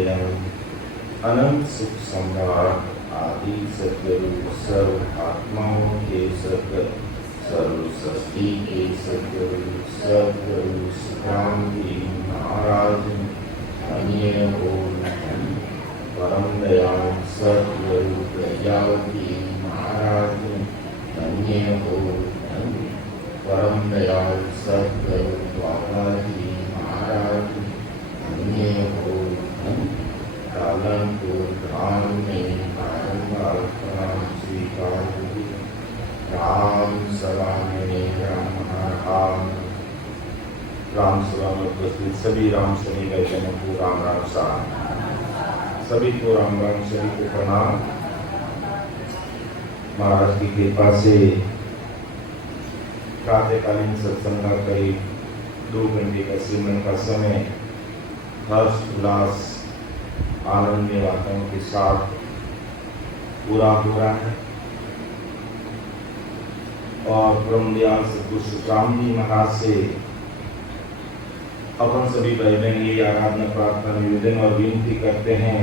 दयालु अनंत सुख सम्राट आदि सद्गुरु सर्व आत्माओं के सद्गुरु सर्व सृष्टि के सद्गुरु सद्गुरु सुखरामजी महाराज अन्य परम दयाल सद्गुरु दयालजी महाराज अन्य परम दयाल सद्गुरु बाबाजी महाराज अन्य पालनपुर धाम में बारंबार प्रणाम स्वीकार राम सभा में राम सभा में उपस्थित सभी राम सभी वैज्ञानिक को राम राम साहब सभी को राम राम सभी को प्रणाम। महाराज की कृपा से प्रातःकालीन सत्संग का करीब 2 घंटे का सिमरन का समय हर्ष उल्लास आनंदमय वातावरण के साथ पूरा हो रहा है और परम दयाल सद्गुरु सुखराम जी महाराज से अपन सभी भाई बहन ये आराधना प्रार्थना निवेदन और विनती करते हैं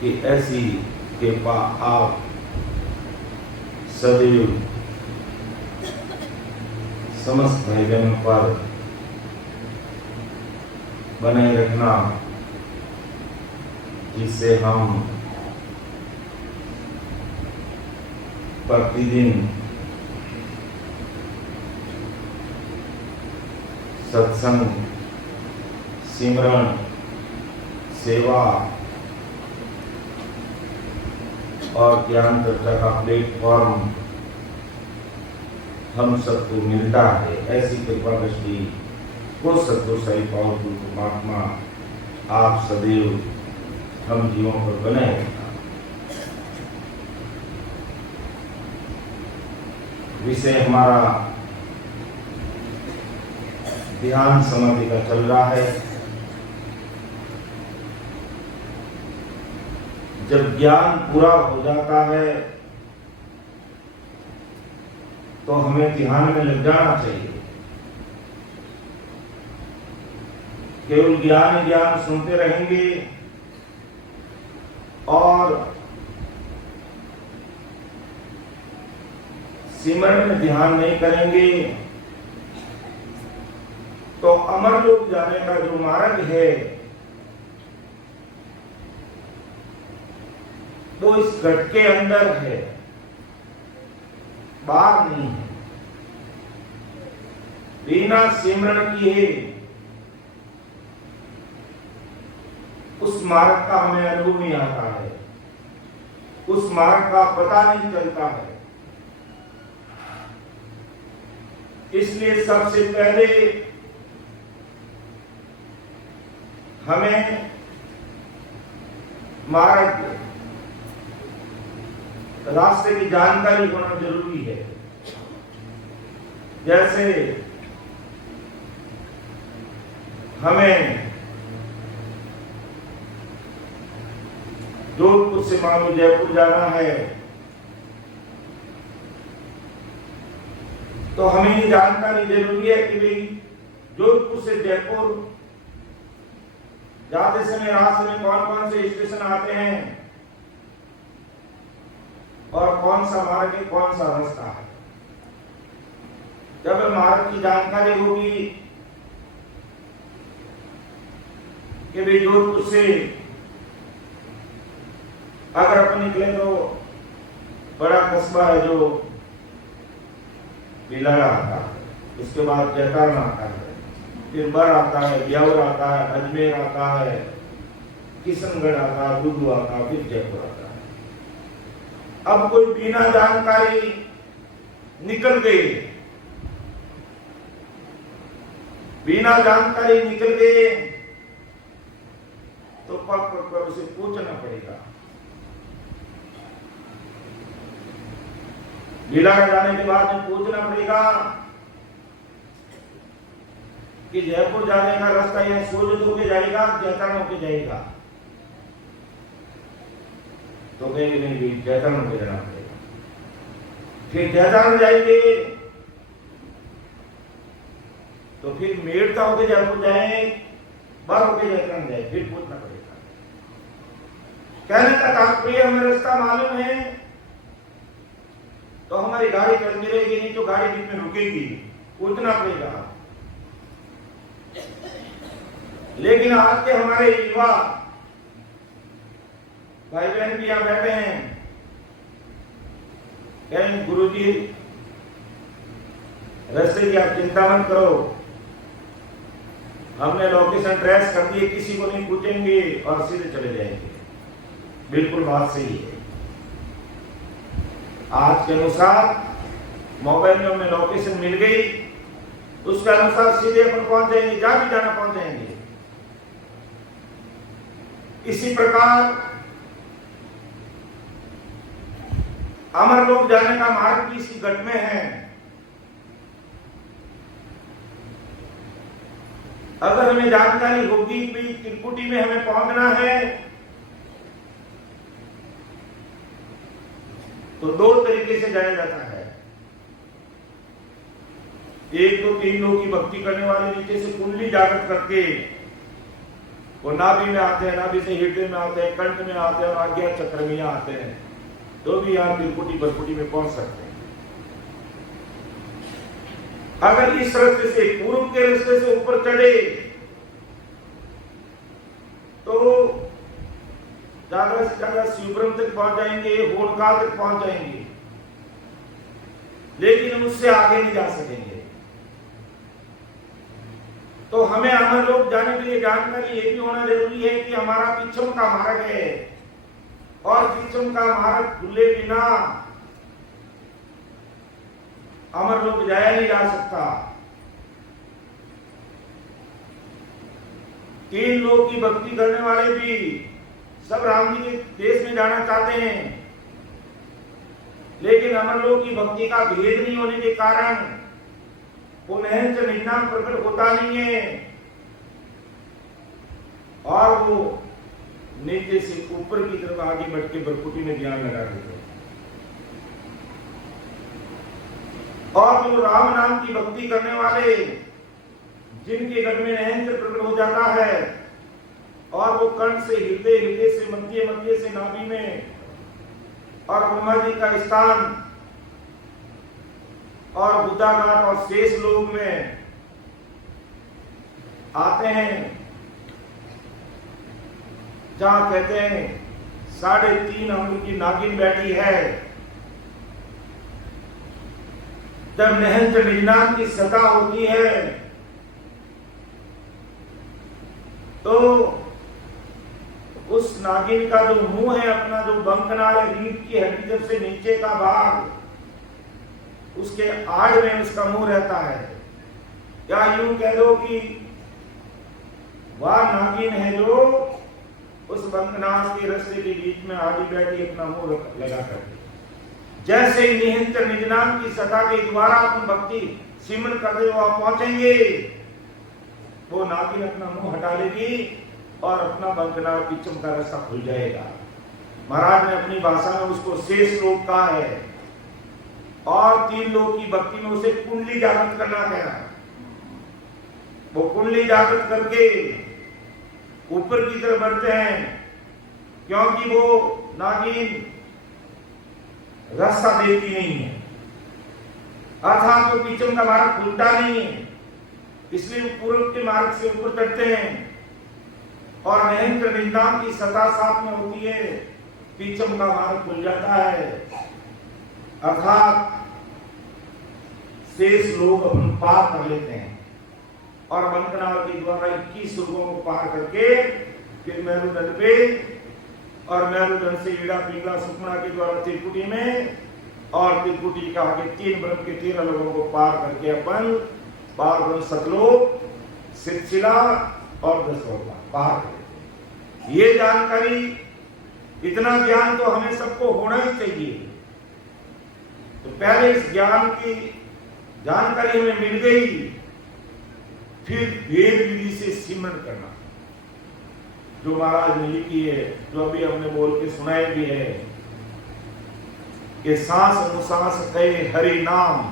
कि ऐसी कृपा आप सदैव समस्त भाई बहनों पर बनाए रखना, जिससे हम प्रतिदिन सत्संग सिमरन सेवा और ज्ञान चर्चा का प्लेटफॉर्म हम सबको मिलता है। ऐसी कृपा दृष्टि को सत्य सही पावरफुल परमात्मा आप सदैव हम जीवों पर बने। विषय हमारा ध्यान समाधि का चल रहा है। जब ज्ञान पूरा हो जाता है तो हमें ध्यान में लग जाना चाहिए। केवल ज्ञान ज्ञान सुनते रहेंगे और सिमरन में ध्यान नहीं करेंगे तो अमर लोक जाने का जो मार्ग है वो इस घट के अंदर है, बाहर नहीं है। बिना सिमरन किए उस मार्ग का हमें अनुभव नहीं आता है, उस मार्ग का पता नहीं चलता है। इसलिए सबसे पहले हमें मार्ग रास्ते की जानकारी होना जरूरी है। जैसे हमें जोधपुर से मान लो जयपुर जाना है तो हमें ये जानकारी जरूरी है कि भाई जोधपुर से जयपुर जाते समय रास्ते में कौन कौन से स्टेशन आते हैं और कौन सा मार्ग है, कौन सा रास्ता है। जब मार्ग की जानकारी होगी कि भाई जोधपुर से अगर अपन निकले तो बड़ा कस्बा है जो बिलाड़ा आता है, उसके बाद जैतारण आता है, फिर बर आता है, ब्यावर आता है, अजमेर आता है, किशनगढ़ आता है, दुदू आता है, फिर जयपुर आता है। अब कोई बिना जानकारी निकल गए, बिना जानकारी निकल गए तो पक पक पर उसे पूछना पड़ेगा। बिलाड़ा जाने के बाद में पूछना पड़ेगा कि जयपुर जाने का रास्ता यह सोजत होके जाएगा, जैतारण होके जाएगा। तो कहेंगे नहीं, जैतारण होके जाना पड़ेगा। फिर जैतारण जाएंगे तो फिर मेड़ता होके जयपुर जाए बार होके जाए जाए, फिर पूछना पड़ेगा। कहने का तात्पर्य हमें रास्ता मालूम है तो हमारी गाड़ी चलती रहेगी, नहीं तो गाड़ी बीच में रुकेगी, पूछना पड़ेगा। लेकिन आज के हमारे युवा भाई बहन भी यहां बैठे हैं, कहें गुरुजी रास्ते की आप चिंता मत करो, हमने लोकेशन ट्रेस कर दी, किसी को नहीं पूछेंगे और सीधे चले जाएंगे। बिल्कुल बात सही है। आज के अनुसार मोबाइल में हमें लोकेशन मिल गई, उसके अनुसार सीधे अपन पहुंच जाएंगे, जहां भी जाना पहुंच जाएंगे। इसी प्रकार अमर लोक जाने का मार्ग भी इसी गढ़ में है। अगर हमें जानकारी होगी कि त्रिकुटी में हमें पहुंचना है तो दो तरीके से जाया जाता है। एक तो 3 लोग की भक्ति करने वाले नीचे से कुंडली जागृत करके वो नाभि में आते हैं, नाभि से हृदय में आते हैं, कंठ में आते हैं और आज्ञा चक्र में आते हैं, तो भी आप त्रिकुटी बरकुटी में पहुंच सकते हैं। अगर इस रास्ते से पूर्व के रास्ते से ऊपर चढ़े तो ज्यादा से ज्यादा शिवब्रह्म तक पहुंच जाएंगे, होलकाल तक पहुंच जाएंगे, लेकिन उससे आगे नहीं जा सकेंगे। तो हमें अमर लोक जाने के लिए जानकारी ये भी होना जरूरी है कि हमारा पिछम का मार्ग है, और पिछम का मार्ग खुले बिना अमर लोक जाया नहीं जा सकता। 3 लोग की भक्ति करने वाले भी सब राम जी के देश में जाना चाहते हैं, लेकिन अमर लोक की भक्ति का भेद नहीं होने के कारण पुनः निनाम प्रकट होता नहीं है, और वो नीचे से ऊपर की तरफ आगे बढ़ के बरकुटी में ध्यान लगा देते हैं। और जो राम नाम की भक्ति करने वाले जिनके गढ़ में अहंकार प्रकट हो जाता है और वो कंठ से हृदय, हृदय से मध्य, मध्य से नाभि में और ब्रह्मा जी का स्थान और बुद्धाघाट और शेष लोग में आते हैं, जहां कहते हैं 3.5 अंगुल की नागिन बैठी है। जब नहंत निजनाथ की सता होती है तो उस नागिन का जो मुंह है, अपना जो बंकनाल है, रीढ़ की हड्डी जब से नीचे का भाग, उसके आड़ में उसका मुंह रहता है। या यूं कह दो कि वह नागिन है जो उस बंकनाल के रास्ते के बीच में आड़ी बैठी अपना मुंह लगा करके, जैसे ही निहित निजनाम की सता के द्वारा अपन भक्ति सिमरन करते हुए आप पहुंचेंगे, वो नागिन अपना मुंह हटा लेगी और अपना बंकनाल पिछम का रास्ता खुल जाएगा। महाराज ने अपनी भाषा में उसको शेष लोक कहा है, और 3 लोग की भक्ति में उसे कुंडली जागृत करना कहना। वो कुंडली जागृत करके ऊपर की तरफ बढ़ते हैं, क्योंकि वो नागिन रास्ता देती नहीं है, अर्थात तो पिछम का मार्ग खुलता नहीं है, इसलिए पूर्व के मार्ग से ऊपर चढ़ते हैं और नहेंद्र निंदाम की सता साथ में होती है, पिछम का मार्ग खुल जाता है, अर्थात शेष लोग अपन पार कर लेते हैं और बंकनाल के द्वारा 21 लोगों को पार करके फिर मेरुदंड पे और मेरुदंड से ईड़ा पिंगला सुखना के द्वारा त्रिकुटी में और त्रिकुटी का आगे 3 ब्रह्म के 13 लोगों को पार करके अपन 12 ब्रह्म सतलोक, सिलसिला और 10 लोक पार करते। ये जानकारी, इतना ज्ञान तो हमें सबको होना ही चाहिए। तो पहले इस ज्ञान की जानकारी हमें मिल गई, फिर वेद विधि से सिमरन करना, जो महाराज ने लिखी है, जो अभी हमने बोल के सुनाई भी है कि सांस अनुसास कहे हरि नाम,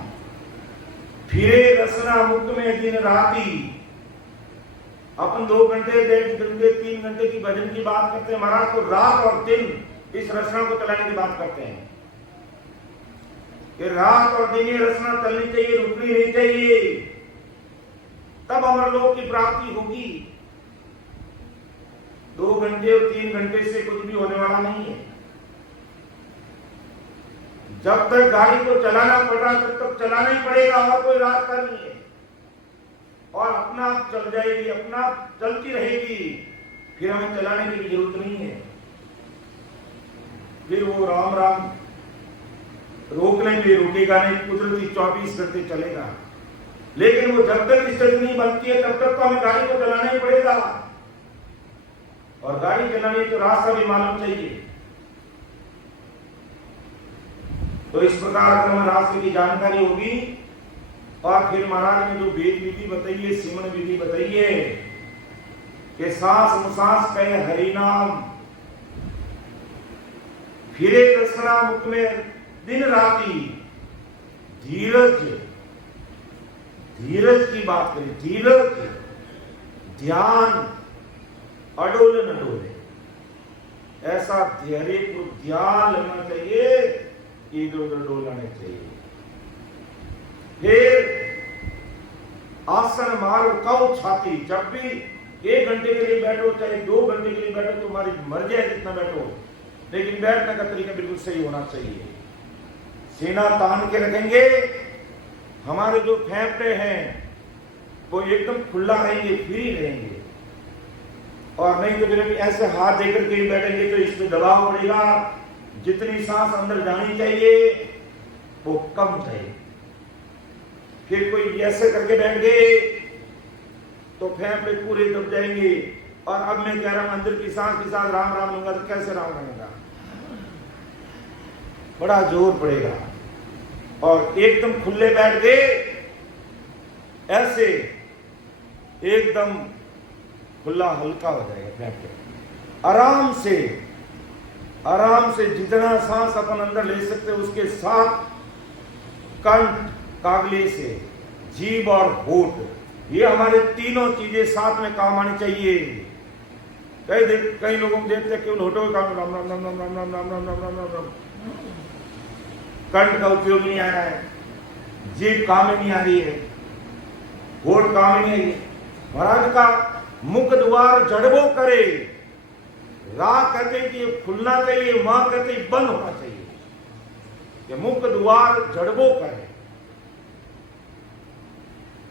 फिरे रसना मुक्त में दिन राती, अपन 2 घंटे 1.5 घंटे 3 घंटे की भजन की बात करते हैं महाराज, तो रात और दिन इस रचना को चलाने की बात करते हैं कि रात और दिन ये रचना चलनी चाहिए, रुकनी नहीं चाहिए, तब अमरलोक की प्राप्ति होगी। 2 घंटे और 3 घंटे से कुछ भी होने वाला नहीं है। जब तक गाड़ी को चलाना पड़ रहा तब तक चलाना ही पड़ेगा, और कोई रास्ता नहीं है, और अपना आप चल जाएगी, अपना चलती रहेगी, फिर हमें चलाने की जरूरत नहीं है। फिर वो राम राम रोक लेंगे, रुकेगा नहीं, कुदरती 24 घंटे चलेगा। लेकिन वो जब तक स्थिति नहीं बनती है तब तक तो हमें गाड़ी को चलाना ही पड़ेगा, और गाड़ी चलानी तो रास्ता भी मालूम चाहिए। तो इस प्रकार अगर हमें रास्ते की जानकारी होगी, और फिर महाराज ने जो वेद विधि बताई है, सिमन विधि बताई है कि सांस मुसांस कहे हरि नाम, फिरे रसना मुख में दिन राती, धीरज, धीरज की बात करें, धीरज, ध्यान, अडोले न डोले, ऐसा धैर्य ध्यान लेना चाहिए, इधर उधर डोलना नहीं चाहिए। फिर आसन मारो कौ छाती, जब भी 1 घंटे के लिए बैठो चाहे 2 घंटे के लिए बैठो, तुम्हारी मर्जी है जितना बैठो, लेकिन बैठने का तरीका बिल्कुल सही होना चाहिए। सीना तान के रखेंगे, हमारे जो फेफड़े हैं वो एकदम खुला रहेंगे, फ्री रहेंगे, और नहीं तो फिर ऐसे हाथ देकर के बैठेंगे तो इसमें दबाव पड़ेगा, जितनी सांस अंदर जानी चाहिए वो कम चाहिए। फिर कोई ऐसे करके बैठ गए तो फेफड़े पूरे दब जाएंगे, और अब मैं कह रहा हूं अंदर की सांस के साथ राम राम लूंगा तो कैसे राम रहेगा, बड़ा जोर पड़ेगा। और एकदम खुले बैठ गए, ऐसे एकदम खुला हल्का हो जाएगा फेफड़े। आराम से जितना सांस अपन अंदर ले सकते उसके साथ कंठ, कागले से, जीभ और होठ, ये हमारे तीनों चीजें साथ में काम आनी चाहिए। कई लोगों को देखते हैं केवल होठों का काम, राम राम राम राम राम राम राम राम राम राम राम राम, कंठ का उपयोग नहीं आ रहा है, जीभ काम में नहीं आ रही है, होठ काम में नहीं है। महाराज का मुख द्वार जड़बो करे, रा कहते कि ये खुलना चाहिए, मां कहते बंद होना चाहिए, ये मुख द्वार जड़बो करे।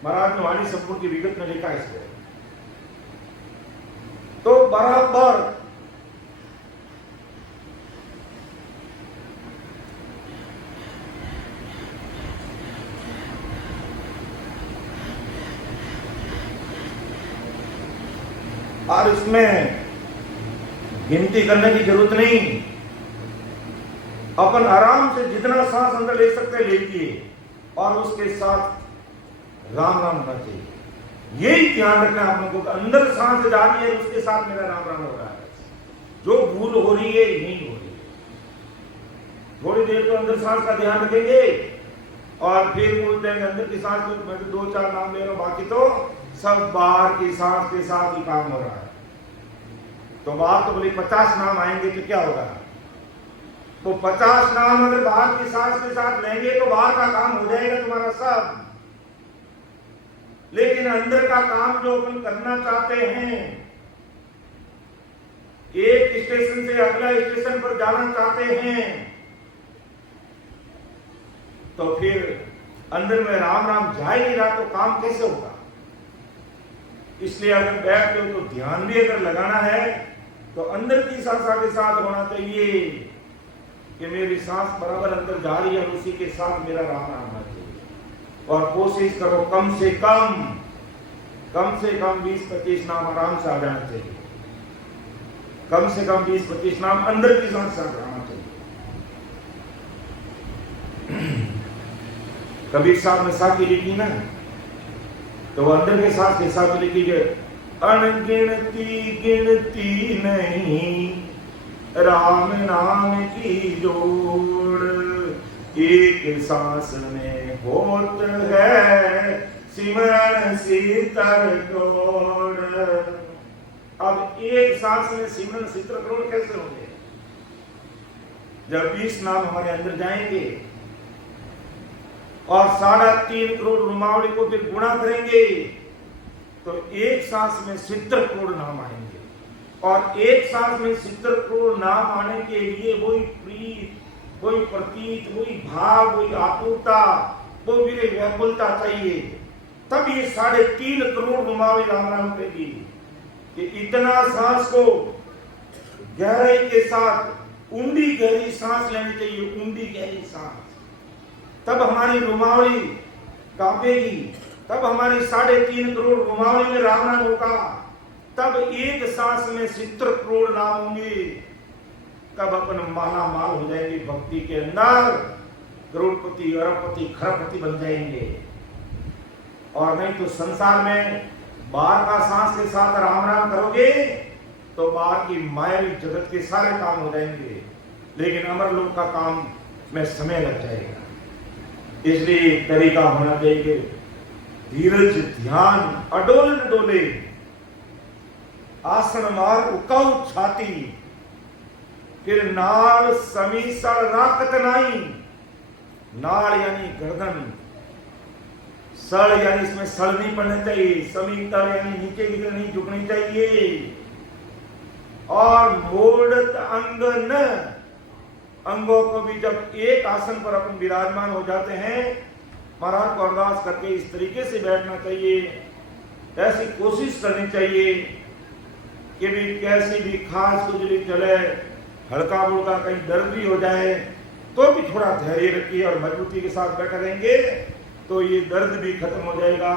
महाराज ने वाणी संपूर्ण की विगत में लिखा है इसको। तो बराबर और इसमें गिनती करने की जरूरत नहीं, अपन आराम से जितना सांस अंदर ले सकते लीजिए, और उसके साथ राम राम होना चाहिए। यही ध्यान रखना है आप लोगों को, अंदर सांस जा रही है उसके साथ मेरा राम राम हो रहा है। जो भूल हो रही है नहीं हो रही, थोड़ी देर तो अंदर सांस का ध्यान रखेंगे, और फिर बोलते हैं अंदर की सांस को मैं तो 2-4 नाम ले रहा हूं, बाकी तो सब बाहर की सांस के साथ ही काम हो रहा है। तो बाहर तो बोले 50 नाम आएंगे तो क्या होगा, तो 50 नाम अगर बाहर की सांस के साथ लेंगे तो बाहर का काम हो जाएगा तुम्हारा सब। लेकिन अंदर का काम जो अपन करना चाहते हैं, एक स्टेशन से अगला स्टेशन पर जाना चाहते हैं, तो फिर अंदर में राम राम जा ही नहीं रहा तो काम कैसे होगा। इसलिए अगर बैठते हो तो ध्यान भी अगर लगाना है तो अंदर की सांस के साथ होना चाहिए कि मेरी सांस बराबर अंदर जा रही है, और उसी के साथ मेरा राम राम होना चाहिए। और कोशिश करो कम से कम 20-25 नाम आराम से आ जाना चाहिए, कम से कम 20-25 नाम अंदर की सांस से आना चाहिए। कबीर साहब ने साथी लिखी ना, तो वो अंदर के सांस के साथ लिखी है, अनगिनती गिनती नहीं राम नाम की जोड़, एक सांस में होत है सिमरन सीतर तोड़। अब एक सांस में सिमरन 70 करोड़ कैसे होंगे? जब 20 नाम हमारे अंदर जाएंगे और 3.5 करोड़ रुमावली को फिर गुणा करेंगे तो एक सांस में 70 करोड़ नाम आएंगे। और एक सांस में 70 करोड़ नाम आने के लिए वही प्रीत, वही प्रतीत, वही भाव, वही आतुरता, वो व्याकुलता चाहिए। तब ये 3.5 करोड़ रुमावली राम राम करेगी कि इतना सांस को गहराई के साथ ऊंडी गहरी सांस लेनी चाहिए, ऊंडी गहरी सांस। तब हमारी रुमावली कांपेगी, तब हमारी 3.5 करोड़ रुमावली में राम नाम होगा। तब एक सांस में 70 करोड़ नाम होंगे। तब अपन माला माल हो जाएंगे भक्ति के अंदर, करोड़पति, अरबपति, खरबपति बन जाएंगे। और नहीं तो संसार में बाहर का सांस के साथ राम राम करोगे तो बाहर की मायावी जगत के सारे काम हो जाएंगे, लेकिन अमर लोक का काम में समय लग जाएगा। इसलिए तरीका होना चाहिए धीरज, ध्यान, अडोल न डोले, आसन मार उकाऊ छाती, फिर नाल समीसर राकत नहीं। नाल यानी गर्दन, सड़ यानी इसमें सड़ नहीं पड़ना चाहिए, समीतर यानी नीचे की तरफ नहीं झुकनी चाहिए। और मोड़त अंग न, अंगों को भी जब एक आसन पर अपन विराजमान हो जाते हैं, महाराज को अरदास करके इस तरीके से बैठना चाहिए, ऐसी कोशिश करनी चाहिए कि भी कैसी भी खास कुछ भी चले, हल्का बुल्का कहीं दर्द भी हो जाए तो भी थोड़ा धैर्य रखिए और मजबूती के साथ बैठे रहेंगे तो ये दर्द भी खत्म हो जाएगा,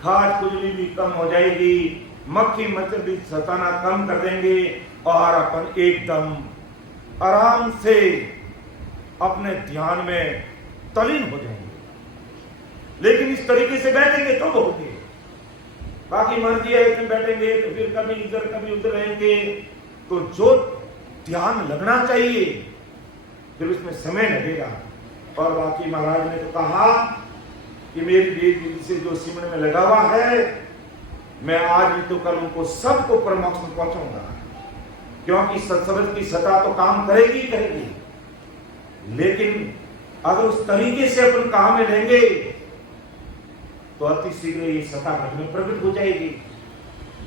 खाज खुजली भी कम हो जाएगी, मक्खी मच्छर भी सताना कम कर देंगे और अपन एकदम आराम से अपने ध्यान में तल्लीन हो जाएंगे। लेकिन इस तरीके से बैठेंगे तो होंगे, बाकी मर्जी है इसमें बैठेंगे तो फिर कभी इधर कभी उधर रहेंगे, तो जो ध्यान लगना चाहिए फिर उसमें समय लगेगा। और बाकी महाराज ने तो कहा कि मेरी बेटी से जो सिमरन में लगा हुआ है, मैं आज ही तो कल उनको सबको परमोक्ष में पहुंचाऊंगा, क्योंकि सत्संग की सत्ता तो काम करेगी ही करेगी। लेकिन अगर उस तरीके से अपन काम में लेंगे तो अति शीघ्र ये सत्ता घट में प्रकट हो जाएगी,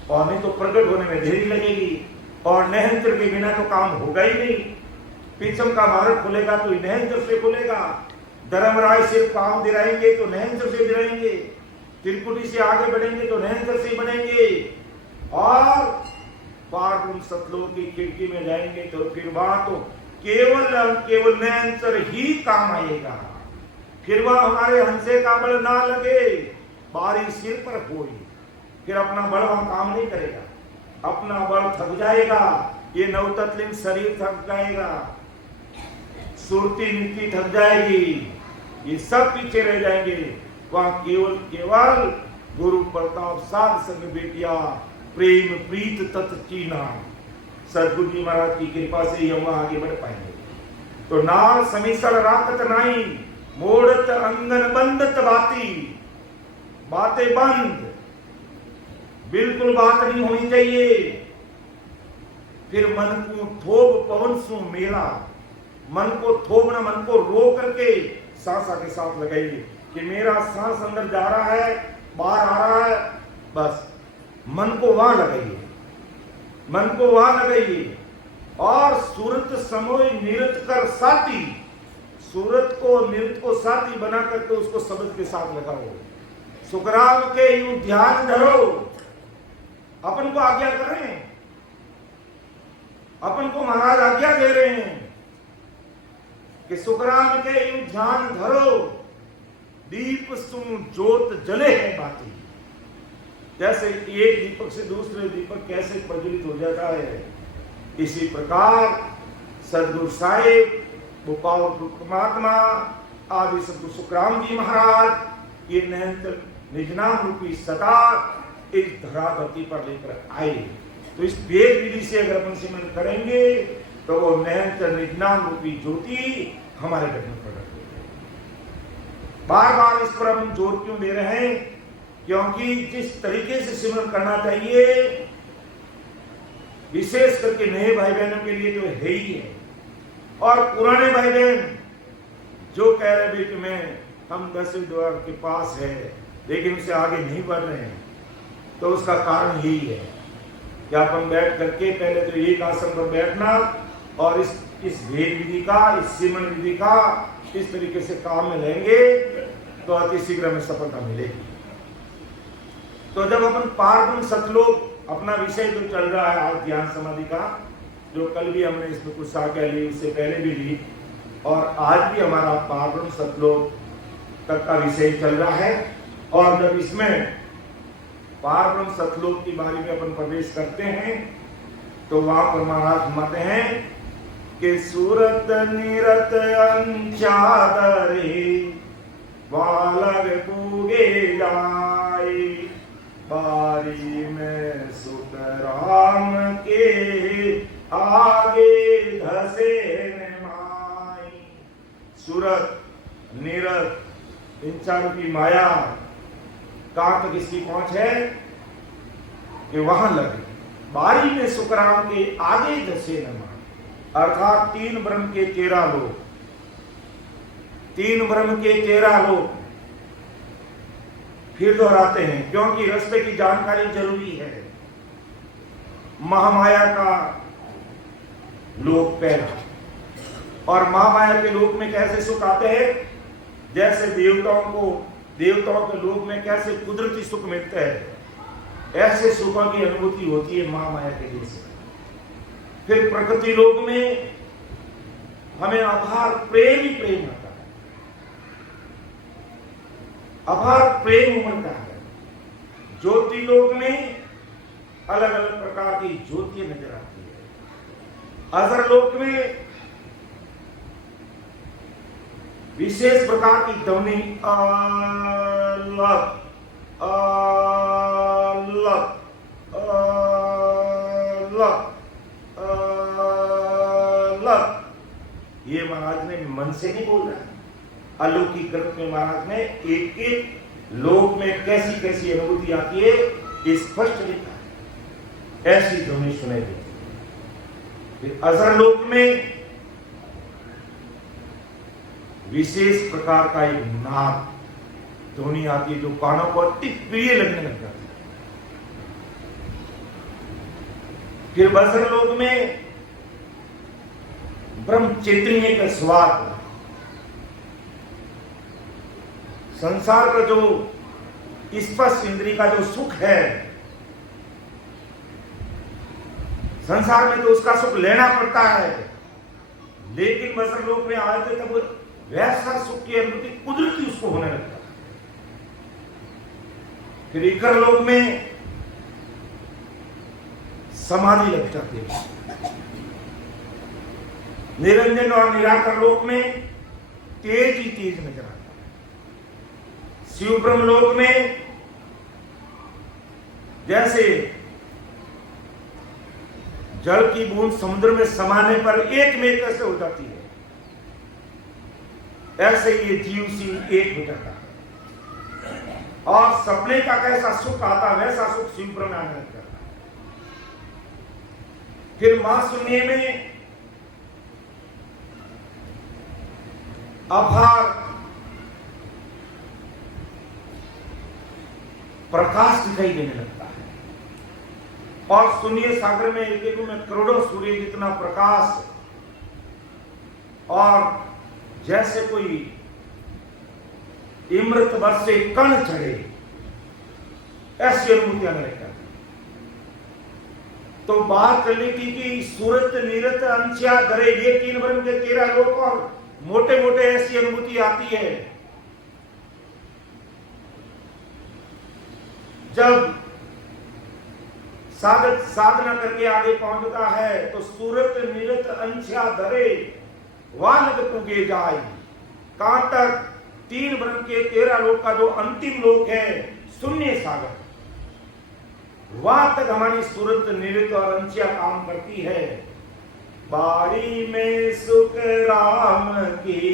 और नहीं तो प्रकट होने में देरी लगेगी। और नहंतर के बिना तो काम होगा ही नहीं। पीछम का मार्ग खुलेगा तो नहंतर से खुलेगा, धर्मराय से काम दिलाएंगे तो नहंतर से दिलाएंगे, त्रिकुटी से आगे बढ़ेंगे तो नहंतर से बढ़ेंगे, और पार सतलोक की खिड़की में जाएंगे तो फिर वहां तो केवल नहंतर ही काम आएगा। फिर वह हमारे हंसे का बल ना लगे, बारी सिर पर होई, फिर अपना बल वहां काम नहीं करेगा, अपना बल थक जाएगा, ये नवतत्लिंग शरीर थक जाएगा, सुरती नीति थक जाएगी, ये सब पीछे रह जाएंगे। वहां केवल गुरु प्रताप साध संग बेटिया प्रेम प्रीत तत् चीना, सदगुरु जी महाराज की कृपा से ही हम आगे बढ़ पाएंगे। तो नाल समीसल राकत नाई, मोड़त अंगन बंदत बाती, बातें बंद, बिल्कुल बात नहीं होनी चाहिए। फिर मन को थोब पवन सु मेला, मन को थोबना, मन को रो करके सांसा के साथ लगाइए कि मेरा सांस अंदर जा रहा है, बाहर आ रहा है, बस मन को वहां लगाइए, मन को वहां लगाइए। और सूरत समोय निरत कर साथी, सूरत को निरत को साथी बना करके उसको शब्द के साथ लगाओ। सुखराम के यूं ध्यान धरो, अपन को आज्ञा कर रहे हैं, अपन को महाराज आज्ञा दे रहे हैं कि सुखराम के यूं ध्यान धरो, दीप सुन ज्योत जले है बाती। जैसे एक दीपक से दूसरे दीपक कैसे प्रज्वलित हो जाता है, इसी प्रकार सदगुरु साहिब, गोपाल परमात्मा आदि सदगुरु सुखराम जी महाराज ये निरंतर निजनाम रूपी सता इस धराधरती पर लेकर आए। तो इस वेद विधि से अगर अपन सिमरन करेंगे तो वो निरंतर निजनाम रूपी ज्योति हमारे घर में प्रकट हो जाएगी। बार बार इस पर हम जोर क्यों दे रहे हैं क्योंकि जिस तरीके से सिमरन करना चाहिए, विशेष करके नए भाई बहनों के लिए तो है ही है, और पुराने भाई बहन जो कह रहे भी कि मैं हम 10वें द्वार के पास है लेकिन उससे आगे नहीं बढ़ रहे हैं, तो उसका कारण यही है कि आप हम बैठ करके पहले तो एक आसन पर बैठना और इस भेद विधि का, इस सिमरन विधि का इस तरीके से काम में लेंगे तो अति शीघ्र में सफलता मिलेगी। तो जब अपन पारब्रह्म सतलोक, अपना विषय जो चल रहा है आज ध्यान समाधि का, जो कल भी हमने इसमें कुछ साख्या ली, उससे पहले भी ली, और आज भी हमारा पारब्रह्म सतलोक तक का विषय चल रहा है। और जब इसमें पारब्रह्म सतलोक की बारी में अपन प्रवेश करते हैं तो वहां पर महाराज मत हैं कि सूरत निरत अंचादरे वालग पूगे जाए, बारी में सुख राम के आगे धसे माई। सूरत निरत इन चारों की माया कहां तक इसकी पहुंच है कि वहां लगे, बारी में सुखराम के आगे धसे न माई। अर्थात 3 ब्रह्म के 13 लोग, 3 ब्रह्म के 13 लोग फिर दोहराते हैं क्योंकि रास्ते की जानकारी जरूरी है। महामाया का लोक पहला, और महामाया के लोक में कैसे सुख आते हैं, जैसे देवताओं के लोक में कैसे कुदरती सुख मिलते हैं, ऐसे सुखों की अनुभूति होती है महामाया के लिए से। फिर प्रकृति लोक में हमें अपार प्रेम ही प्रेम होता है, अपार प्रेम उमड़ता है। ज्योति लोक में अलग अलग प्रकार की ज्योतियां नजर आती है। अजर लोक में विशेष प्रकार की ध्वनि अलग अलग अलग अलग, ये महाराज ने मन से नहीं बोल रहा है। अलौकिक ग्रंथ में महाराज ने एक एक लोक में कैसी कैसी अनुभूति आती है स्पष्ट लिखा है, ऐसी ध्वनि सुनेगी। फिर अजर लोक में विशेष प्रकार का एक नाद ध्वनि आती है जो कानों को अति प्रिय लगने लग जाती है। फिर बसर लोक में ब्रह्म चैतन्य का स्वाद, संसार का जो स्पर्श इंद्रिय का जो सुख है, संसार में तो उसका सुख लेना पड़ता है, लेकिन बसर लोक में आते तब वैसा सुख की अनुभूति कुदरती उसको होने लगता है। फिर इकर लोक में समाधि लग जाती है। निरंजन और निराकार लोक में तेज ही तेज नजर आता है। शिव ब्रह्म लोक में जैसे जल की बूंद समुद्र में समाने पर एक में कैसे हो जाती है, ऐसे ये जीव शिव एक हो जाता है। और सपने का कैसा सुख आता, वैसा सुख शिव ब्रह्म में आने लगता है। फिर महाशून्य में अपार प्रकाश दिखाई देने लगता है, और शून्य सागर में एक में करोड़ों सूर्य जितना प्रकाश, और जैसे कोई इमृत वर्ष से कण चढ़े, ऐसी अनुभूति आने लगता है। तो बात चली थी कि सूरत नीरत अंशिया धरे, ये 3 ब्रह्म के 13 लोक, और मोटे मोटे ऐसी अनुभूति आती है जब साधक साधना करके आगे पहुंचता है। तो सूरत नीरत अंशिया धरे वानग पुगे जाए, कहां तक, 3 ब्रह्म के 13 लोक का जो अंतिम लोक है शून्य सागर, वहां तक हमारी सूरत निरत और अंशिया काम करती है। बारी में सुख राम की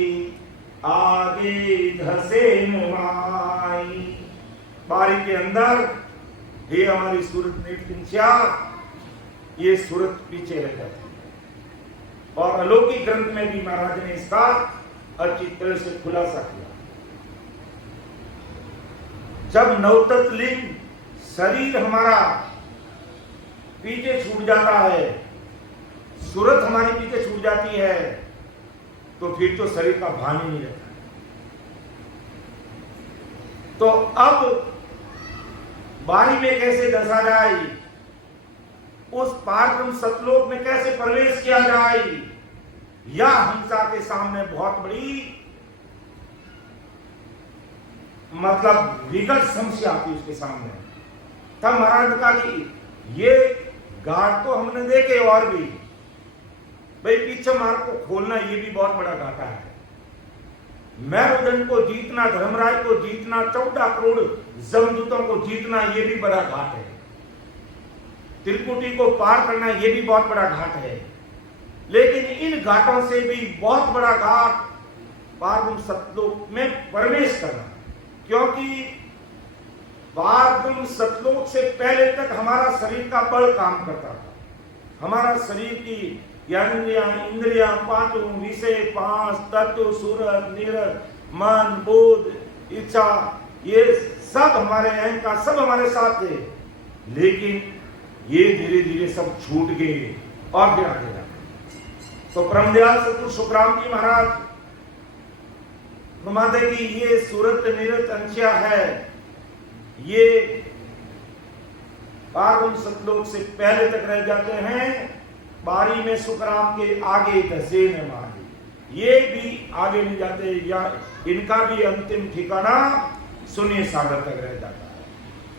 आगे धसे माई, बारी के अंदर ये हमारी सूरत निरतंशिया, ये सूरत पीछे रह जाती है। और अलौकिक ग्रंथ में भी महाराज ने इसका अच्छी तरह से खुलासा किया। जब नवतत लिंग शरीर हमारा पीछे छूट जाता है, सूरत हमारी पीछे छूट जाती है, तो फिर तो शरीर का भान ही नहीं रहता। तो अब बारी में कैसे दसा जाए, उस पारब्रह्म सतलोक में कैसे प्रवेश किया जाए, या हंसा के सामने बहुत बड़ी मतलब विकट समस्या आती उसके सामने। तब महाराज ने कहा कि ये घाट तो हमने देखे और भी, भाई पीछे मार्ग को खोलना ये भी बहुत बड़ा घाटा है। मैरुदंड को जीतना, धर्मराज को जीतना, 14 करोड़ जमदूतों को जीतना, ये भी बड़ा घाट है। त्रिकुटी को पार करना ये भी बहुत बड़ा घाट है। लेकिन इन घाटों से भी बहुत बड़ा घाट पारब्रह्म सतलोक में प्रवेश करना, क्योंकि पारब्रह्म सतलोक से पहले तक हमारा शरीर का बल काम करता था। हमारा शरीर की इंद्रियां, पांचों विषय, 5 तत्व, सूरत, नीरत, मन, बोध, इच्छा, ये सब हमारे अहंकार सब हमारे साथ थे। लेकिन ये धीरे धीरे सब छूट गए और फिर आगे जाते। तो परमदयाल सतगुरु सुखराम जी महाराज फरमाते कि ये सूरत नीरत अंशिया है, ये पारब्रह्म सतलोक से पहले तक रह जाते हैं। बारी में सुखराम के आगे धसे ने मारी, ये भी आगे नहीं जाते, या इनका भी अंतिम ठिकाना शून्य सागर तक रह जाता है।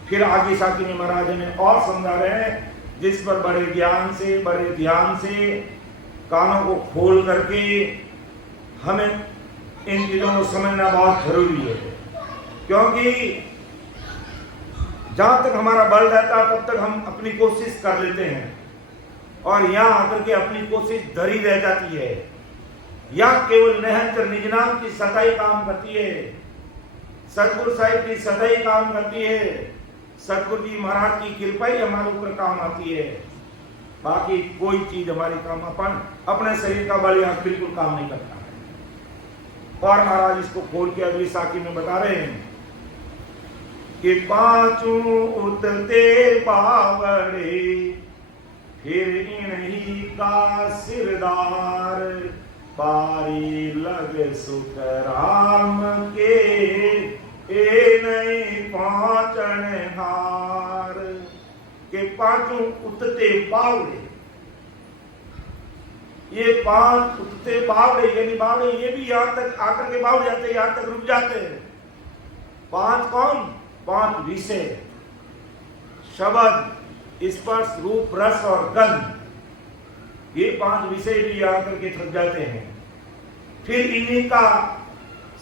फिर आगे साथी में महाराज ने और समझा रहे हैं, जिस पर बड़े ज्ञान से, बड़े ध्यान से, कानों को खोल करके हमें इन चीजों को समझना बहुत जरूरी है। क्योंकि जहां तक हमारा बल रहता है तब तक हम अपनी कोशिश कर लेते हैं, और यहां आकर के अपनी कोशिश धरी रह जाती है, या केवल निहंतर निज नाम की सदाई काम करती है, सतगुरु साहिब की सदाई काम करती है, सतगुरु जी महाराज की कृपा ही हमारे ऊपर काम आती है। बाकी कोई चीज हमारी काम अपने शरीर का बल यहाँ बिल्कुल काम नहीं करता है। और महाराज इसको खोल के अगली साखी में बता रहे हैं कि 5 उतरते बावड़े, फिर इन्हीं का सिरदार, बारी लग सुखराम के, ए नहीं पहुंचन हार। के 5 उतरते बावड़े, ये 5 उतरते बावड़े, यानी बावड़े ये भी यहां तक आकर के बावड़ जाते, यहां तक रुक जाते हैं। 5 कौन? 5 विषय, शब्द, स्पर्श, रूप, रस और गंध, ये 5 विषय भी आकर के थक जाते हैं। फिर इन्हीं का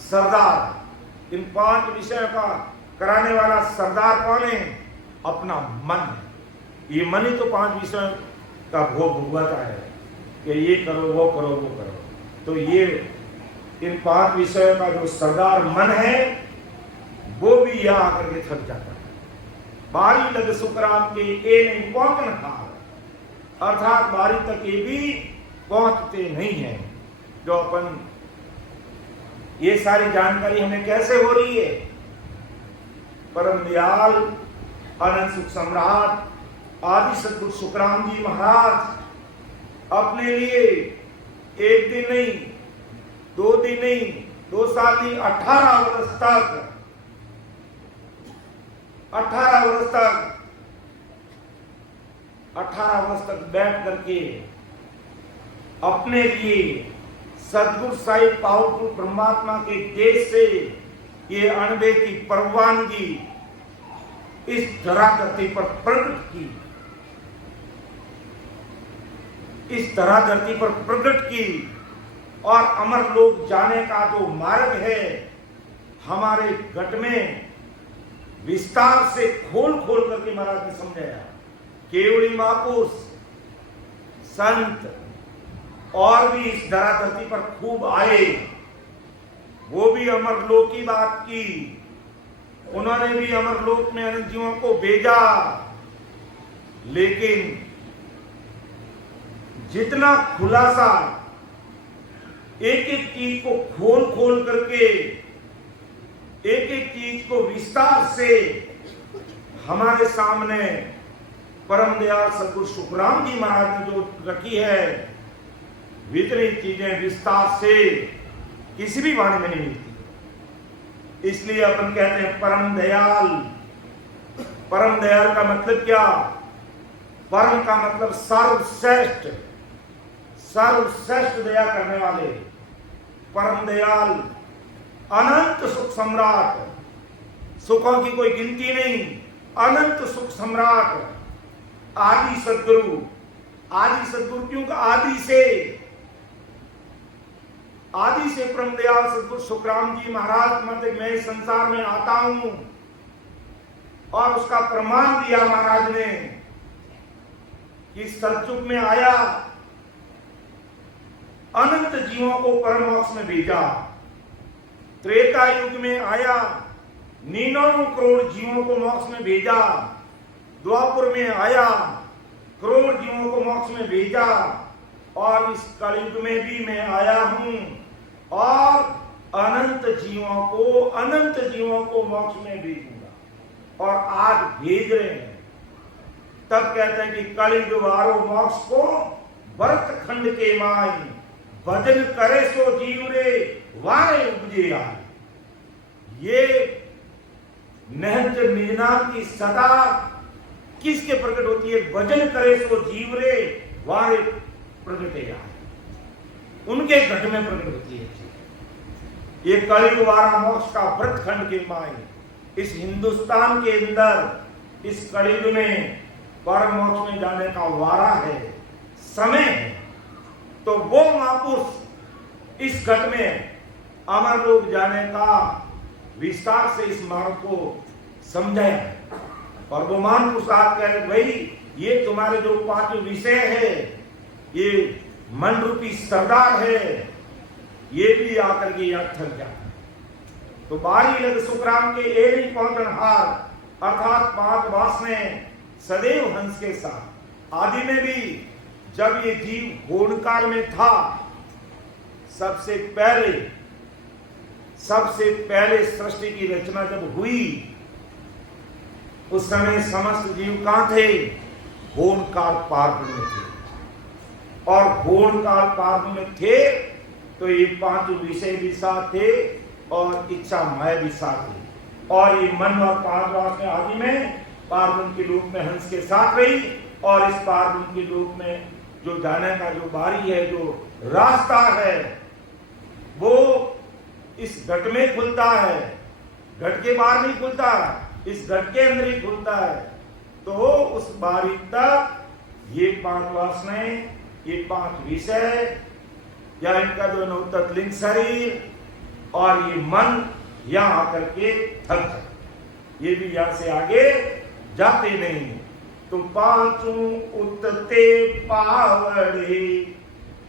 सरदार, इन 5 विषयों का कराने वाला सरदार कौन है? अपना मन है। ये मन ही तो 5 विषयों का भोग भुगवाता है कि ये करो, वो करो, वो करो। तो ये इन 5 विषयों का जो सरदार मन है, वो भी यहां आकर के थक जाता है। बारी लग सुखराम के, ए नहीं पहुंचन हार, अर्थात बारी तक ये भी पहुंचते नहीं है। जो अपन ये सारी जानकारी हमें कैसे हो रही है? परम दयाल अनंत सुख सम्राट आदि सतगुरु सुखराम जी महाराज अपने लिए 1 दिन नहीं, 2 दिन नहीं, 2 साल नहीं, 18 वर्ष तक 18 वर्ष तक बैठ करके अपने लिए सतगुरु साहिब पावरफुल ब्रह्मात्मा के देश से ये अणबे की परवानगी इस धरा धरती पर प्रकट की, इस धरा धरती पर प्रकट की। और अमर लोक जाने का जो मार्ग है, हमारे घट में विस्तार से खोल खोल करके महाराज ने समझाया। केवड़ी महापुरुष, संत और भी इस धरा धरती पर खूब आए, वो भी अमर लोक की बात की, उन्होंने भी अमरलोक में अनंत जीवों को भेजा, लेकिन जितना खुलासा एक एक चीज को खोल खोल करके, एक एक चीज को विस्तार से हमारे सामने परम दयाल सदगुरु सुखराम जी महाराज ने जो रखी है, वितरित चीजें विस्तार से किसी भी वाणी में नहीं मिलती। इसलिए अपन कहते हैं परम दयाल। परम दयाल का मतलब क्या? परम का मतलब सर्वश्रेष्ठ, सर्वश्रेष्ठ दया करने वाले। परम दयाल, अनंत सुख सम्राट, सुखों की कोई गिनती नहीं, अनंत सुख सम्राट, आदि सदगुरु। आदि सदगुरु क्यों? आदि से परम दयाल सदगुरु सुखराम जी महाराज मतलब मैं संसार में आता हूं, और उसका प्रमाण दिया महाराज ने कि सतयुग में आया, अनंत जीवों को परम मोक्ष में भेजा। त्रेता युग में आया, 99 करोड़ जीवों को मोक्ष में भेजा। द्वापर में आया, करोड़ जीवों को मोक्ष में भेजा। और इस कलयुग में भी मैं आया हूं और अनंत जीवों को मोक्ष में भेजूंगा। और आज भेज रहे हैं। तब कहते हैं कि कलयुग वारो मोक्ष को भरत खंड के माई, भजन करे सो जीव रे वारे उपजे आए। ये नहज निजनाम की सदा किसके प्रकट होती है? भजन करे सो जीव रे वारे प्रगटे आए, उनके घट में प्रकट होती है। ये कलयुग वारा मोक्ष का भरत खंड के माई, इस हिंदुस्तान के अंदर इस कलयुग में परम मोक्ष में जाने का वारा है, समय है। तो वो महापुरुष इस घट में अमर लोक जाने का विस्तार से इस मार्ग को समझाया। और वो महापुरुष आप कह रहे भाई ये तुम्हारे जो 5 विषय है, ये मन रूपी सरदार है, ये भी आकर के यहाँ थक जाता है। तो बारी लग सुखराम के एरी पहुंचन हार, अर्थात 5 वासने सदैव हंस के साथ। आदि में भी जब ये जीव घोर काल में था, सबसे पहले सृष्टि की रचना जब हुई, उस समय समस्त जीव कहां थे? घोर काल पार्व में थे। और घोर काल पार्व में थे तो ये 5 विषय भी साथ थे और इच्छा माया भी साथ थी। और ये मन और 5 वासना आदि में पार्वन के लोक में हंस के साथ रही। और इस पार्वन के लोक में जो जाने का जो बारी है, जो रास्ता है, वो इस घट में खुलता है, घट के बाहर नहीं खुलता, इस घट के अंदर ही खुलता है। तो उस बारी तक ये 5 वासनाएं, ये 5 विषय, या इनका जो नवतत्लिंग शरीर और ये मन यहां आकर के थक जाए। ये भी यहां से आगे जाते नहीं। तो 5 उतते पावड़े,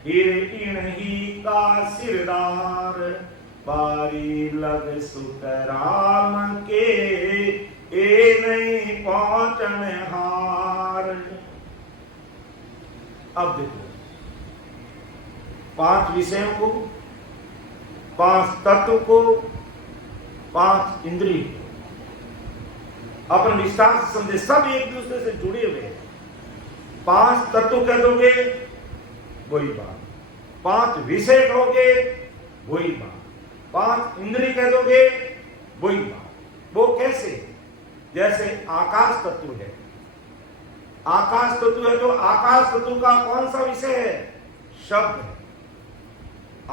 फिर इन्हीं का सिरदार, बारी लग सुखराम के ए नहीं पहुंचन हार। अब देखो 5 विषयों को, 5 तत्व को, 5 इंद्रिय को अपन विस्तार से समझे। सब एक दूसरे से जुड़े हुए हैं। 5 तत्व कह दोगे वही बात, 5 विषय कहोगे वही बात, 5 इंद्रिय कह दोगे वही बात। वो कैसे? जैसे आकाश तत्व है, आकाश तत्व है, तो आकाश तत्व का कौन सा विषय है? शब्द है।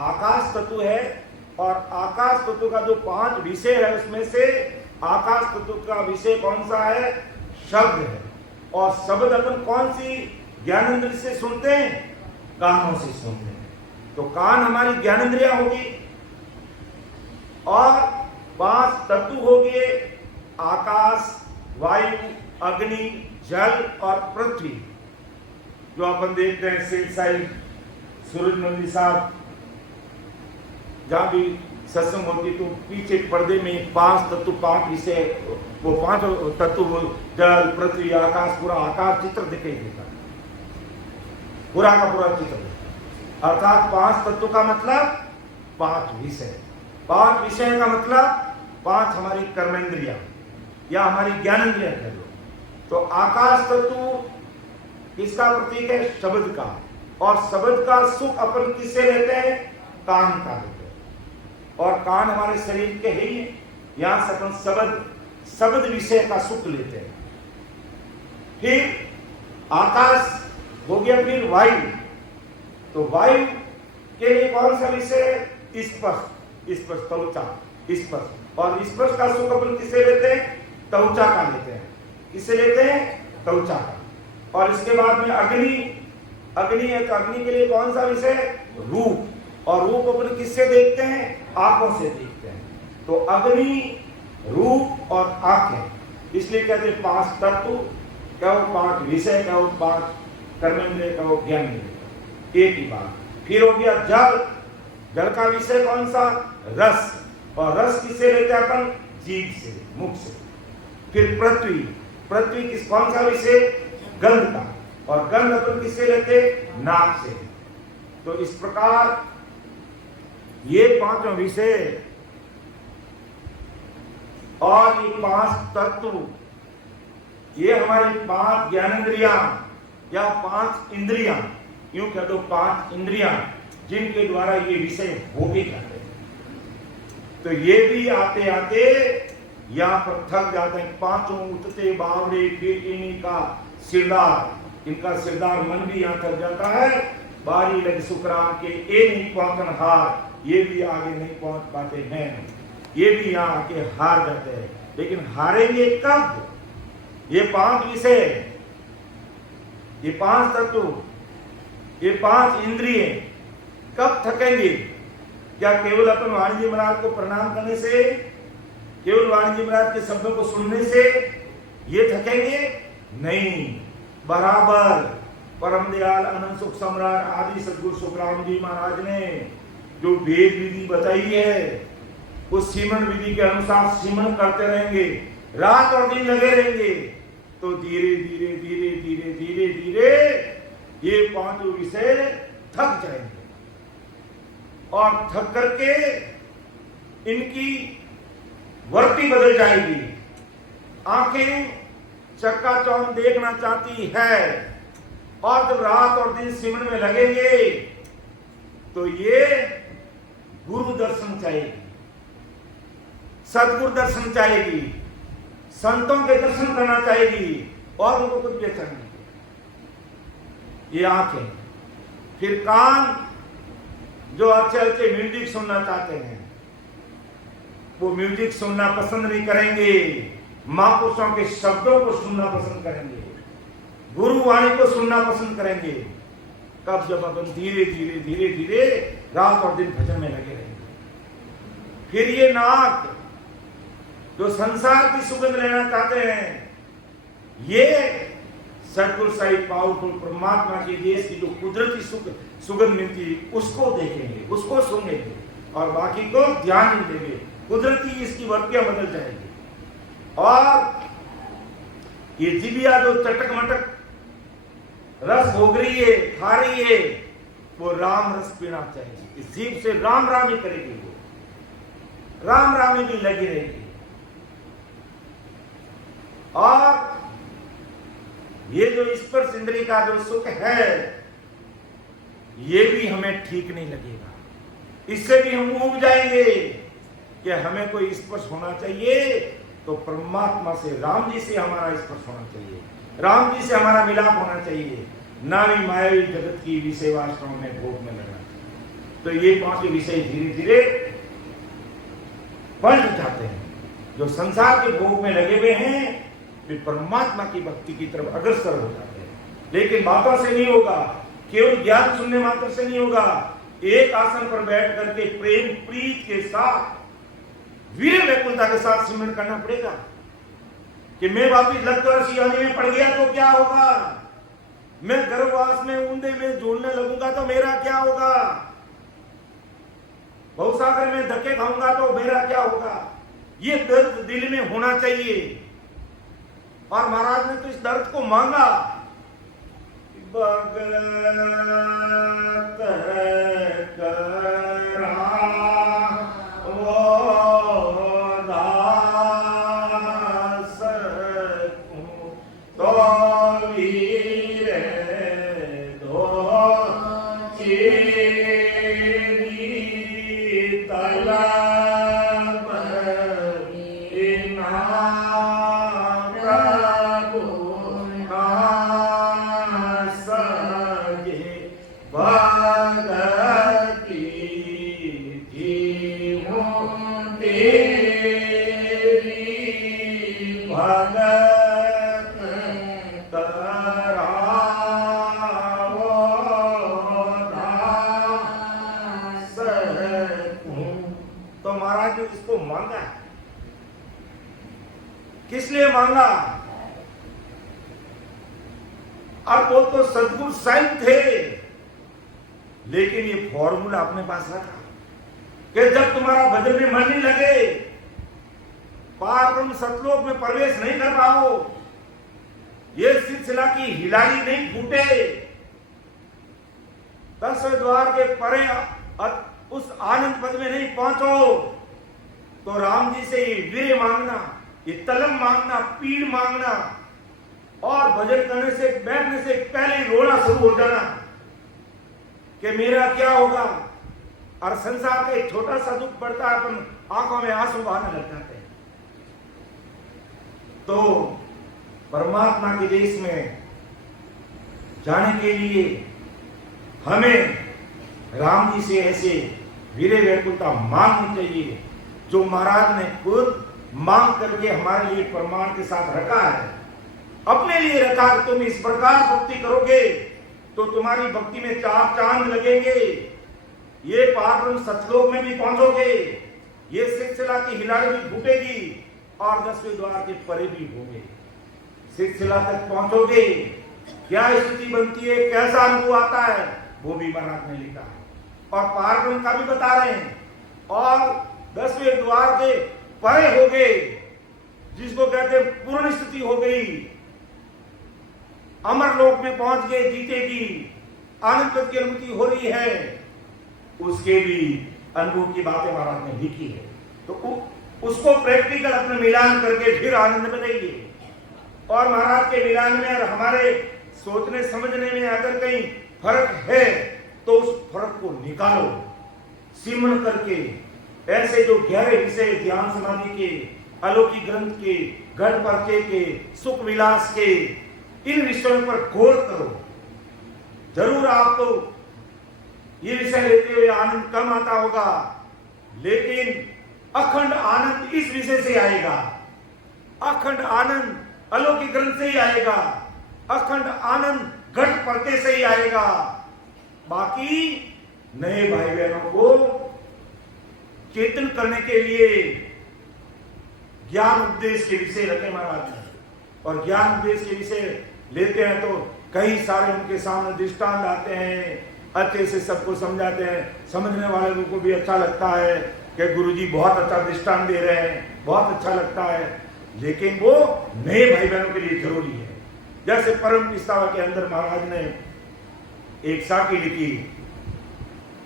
आकाश तत्व है, और आकाश तत्व का जो 5 विषय है उसमें से आकाश तत्व का विषय कौन सा है? शब्द है। और शब्द अपन कौन सी ज्ञानेंद्रिय से सुनते हैं? कानों से सुनते हैं। तो कान हमारी ज्ञानेंद्रिया होगी। और 5 तत्व हो गए, आकाश, वायु, अग्नि, जल और पृथ्वी। जो अपन देखते हैं सेठ साहिब, सूरज नंदी साहब, जहां भी सत्संग होती तो पीछे पर्दे में 5 तत्व 5 विषय, वो 5 तत्व, जल पृथ्वी आकाश, पूरा आकाश चित्र दिखाई देता, पूरा का पूरा चित्र। अर्थात 5 तत्व का मतलब 5 विषय, 5 विषय का मतलब 5 हमारी कर्मेंद्रिया या हमारी ज्ञानेंद्रिया कह लो। तो आकाश तत्व किसका प्रतीक है? शब्द का। और शब्द का सुख अपन किससे लेते हैं? कान का लेते हैं। और कान हमारे शरीर के ही है, यहां से अपन शब्द विषय का सुख लेते हैं। फिर आकाश हो गया, फिर वायु। तो वायु के लिए कौन सा विषय? स्पर्श, स्पर्श त्वचा, स्पर्श। और स्पर्श का सुख अपन किससे लेते हैं? त्वचा का लेते हैं। किससे लेते हैं? त्वचा का। और इसके बाद में अग्नि, अग्नि है तो अग्नि के लिए कौन सा विषय? रूप। और रूप अपन किससे देखते हैं? आंखों से देखते हैं। तो अग्नि, रूप और आंखें, इसलिए कहते हैं 5 तत्व, कहो 5 विषय, कहो 5 कर्मेंद्रिय, कहो ज्ञानेंद्रिय, एक ही बात। फिर हो गया जल, जल का विषय कौन सा? रस। और रस किससे लेते हैं अपन? जीभ से, मुख से। फिर पृथ्वी, पृथ्वी किस कौन सा विषय? गंध का। और गंध अपन किससे लेते? नाक से। तो इस प्रकार ये 5 विषय और ये 5 तत्व, ये हमारी 5 ज्ञानेंद्रियां या 5 इंद्रियां, यूं कह दो 5 इंद्रियां, जिनके द्वारा ये विषय भोगे जाते हैं। तो ये भी आते आते यहाँ पर थक जाते हैं। 5 उठते बावड़े, फिर इन्हीं का सिरदार, इनका सिरदार मन भी यहाँ थक जाता है। बारी लग सुखराम के ए नहीं पहुंचन हार, ये भी आगे नहीं पहुंच पाते हैं, ये भी यहाँ आके हार जाते हैं। लेकिन हारेंगे कब? ये 5 विषय, ये 5 तत्व, ये 5 इंद्रिय कब थकेंगे? क्या केवल अपन वाणी जी महाराज को प्रणाम करने से, केवल वाणी जी महाराज के शब्दों को सुनने से ये थकेंगे? नहीं, बराबर परम दयाल अनंत सुख सम्राट आदि सदगुरु सुखराम जी महाराज ने जो वेद विधि बताई है, उस सीमन विधि के अनुसार सीमन करते रहेंगे, रात और दिन लगे रहेंगे, तो धीरे धीरे धीरे धीरे धीरे धीरे ये 5 विषय थक जाएंगे। और थक करके इनकी वर्ती बदल जाएगी। आंखें चक्काचौंध देखना चाहती है, और जब रात और दिन सिमरन में लगेंगे तो ये गुरु दर्शन चाहेगी, सदगुरु दर्शन चाहेगी, संतों के दर्शन करना चाहेगी, और उनको कुछ भी अच्छा नहीं। ये आंखें। फिर कान, जो अच्छे अच्छे म्यूजिक सुनना चाहते हैं, वो म्यूजिक सुनना पसंद नहीं करेंगे, महापुरुषों के शब्दों को सुनना पसंद करेंगे, गुरु वाणी को सुनना पसंद करेंगे। कब? जब अपन धीरे धीरे धीरे धीरे रात और दिन भजन में लगे रहेंगे। फिर ये नाक, जो संसार की सुगंध लेना चाहते हैं, ये सदगुरु साहिब पावरफुल परमात्मा के देश की जो कुदरती सुगंध मिलती है, उसको देखेंगे, उसको सुनेंगे, और बाकी को ध्यान नहीं देंगे। कुदरती इसकी वर्तियां बदल जाएगी। और ये जिबिया जो चटक मटक रस भोग रही है, खा रही है, वो राम रस पीना चाहिए। इस जीभ से राम राम ही करेगी, वो राम राम ही भी लगी रहेगी। और ये जो स्पर्श इंद्रिय का जो सुख है, ये भी हमें ठीक नहीं लगेगा। इससे भी हम ऊब जाएंगे कि हमें कोई स्पर्श होना चाहिए, तो परमात्मा से, राम जी से हमारा स्पर्श होना चाहिए, राम जी से हमारा मिलाप होना चाहिए, नारी मायावी जगत की विषय वास्तव में भोग में लगना चाहिए। तो ये 5 विषय धीरे धीरे पलट जाते हैं। जो संसार के भोग में लगे हुए हैं, वे परमात्मा की भक्ति की तरफ अग्रसर हो जाते हैं। लेकिन बातों से नहीं होगा, केवल ज्ञान सुनने मात्र से नहीं होगा। एक आसन पर बैठ करके प्रेम प्रीत के साथ, वीर व्याकुलता के साथ सिमरन करना पड़ेगा। कि मैं वापिस लग सियाने में पड़ गया तो क्या होगा, मैं गर्भवास में ऊंधे में झूलने लगूंगा तो मेरा क्या होगा। भवसागर में धक्के खाऊंगा तो मेरा क्या होगा, ये दर्द दिल में होना चाहिए। और महाराज ने तो इस दर्द को मांगा। भगत करा वो दास तो वीर दो चेरी तलब इना प्रभु ना सके भगति जीवों तेरी भगत करावो दास को। तो महाराज ने इसको मांगा। किस लिए मांगा? और वो तो सदगुरु साहिब थे, लेकिन ये फॉर्मूला अपने पास रखा कि जब तुम्हारा भजन में मन नहीं लगे, पार ब्रह्म सतलोक में प्रवेश नहीं कर पाओ, ये सिलसिला की हिलाड़ी नहीं फूटे, 10वें द्वार के परे उस आनंद पद में नहीं पहुंचो, तो राम जी से ये वीर मांगना, ये तलम मांगना, पीड़ मांगना और भजन करने से बैठने से पहले ही रोना शुरू हो जाना कि मेरा क्या होगा। और संसार का एक छोटा सा दुख पड़ता है, अपन आंखों में आंसू बहाने लग जाते हैं। तो परमात्मा के देश में जाने के लिए हमें राम जी से ऐसे वीरे वैकुंठा मांगनी चाहिए, जो महाराज ने खुद मांग करके हमारे लिए प्रमाण के साथ रखा है, अपने लिए रखा। तुम इस प्रकार भक्ति करोगे तो तुम्हारी भक्ति में चार चांद लगेंगे, ये पार ब्रह्म सतलोक में भी पहुंचोगे, ये सिलसिला की हिलाड़ी भी फूटेगी और 10वें द्वार के परे भी होंगे, सिलसिला तक पहुंचोगे। क्या स्थिति बनती है, कैसा अनुभव आता है, वो भी महाराज ने लिखा है और पार ब्रह्म का भी बता रहे हैं। और 10वें द्वार के परे हो गए, जिसको कहते हैं पूर्ण स्थिति हो गई, अमर लोक में पहुंच गए, जीतेगी, आनंद पद की अनुभूति हो रही है, उसके भी अनुभव की बातें महाराज ने लिखी है। तो उसको प्रैक्टिकल अपने मिलान करके फिर आनंद में रहिए। और महाराज के मिलान में और हमारे सोचने समझने में अगर कहीं फर्क है तो उस फर्क को निकालो, सिमरण करके। ऐसे जो गहरे विषय ध्यान समाधि के, अलौकिक ग्रंथ के, गढ़ पर्चे के, सुख विलास के, इन विषयों पर गौर करो। जरूर आपको ये विषय लेते हुए आनंद कम आता होगा, लेकिन अखंड आनंद इस विषय से आएगा, अखंड आनंद अलौकिक ग्रंथ से ही आएगा, अखंड आनंद घट पर्चे से ही आएगा। बाकी नए भाई बहनों को चेतन करने के लिए ज्ञान उपदेश के विषय रखे महाराज ने, और ज्ञान उपदेश के विषय लेते हैं तो कई सारे उनके सामने दृष्टांत आते हैं, अच्छे से सबको समझाते हैं। समझने वाले लोगों को भी अच्छा लगता है कि गुरुजी बहुत अच्छा दृष्टांत दे रहे हैं, बहुत अच्छा लगता है, लेकिन वो नए भाई बहनों के लिए जरूरी है। जैसे परम पिस्तावा के अंदर महाराज ने एक साखी लिखी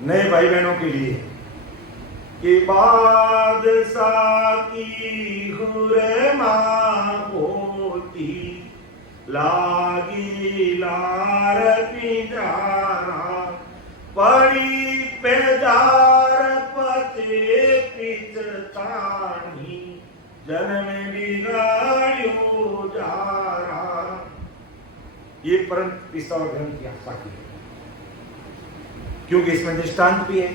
नए भाई बहनों के लिए कि बादशाह की हुरमा होती लागी लार पिंजारा पड़ी पेजार पते पिचतानी जन्म बिगाड़ियो जारा। ये परम पिस्तावा ग्रंथ की साखी है, क्योंकि इसमें दृष्टांत भी है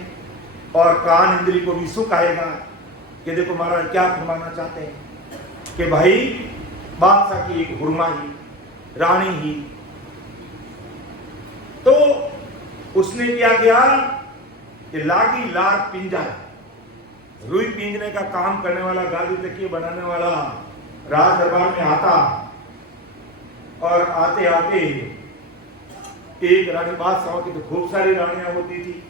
और कान इंद्री को भी सुख आएगा कि देखो महाराज क्या फरमाना चाहते हैं कि भाई बादशाह की एक हुरमा ही, रानी ही, तो उसने क्या किया कि लागी लार पिंजा, रुई पींजने का काम करने वाला, गादी तकिए बनाने वाला राज दरबार में आता, और आते आते एक रानी, बादशाह की तो खूब सारी रानियां होती थी,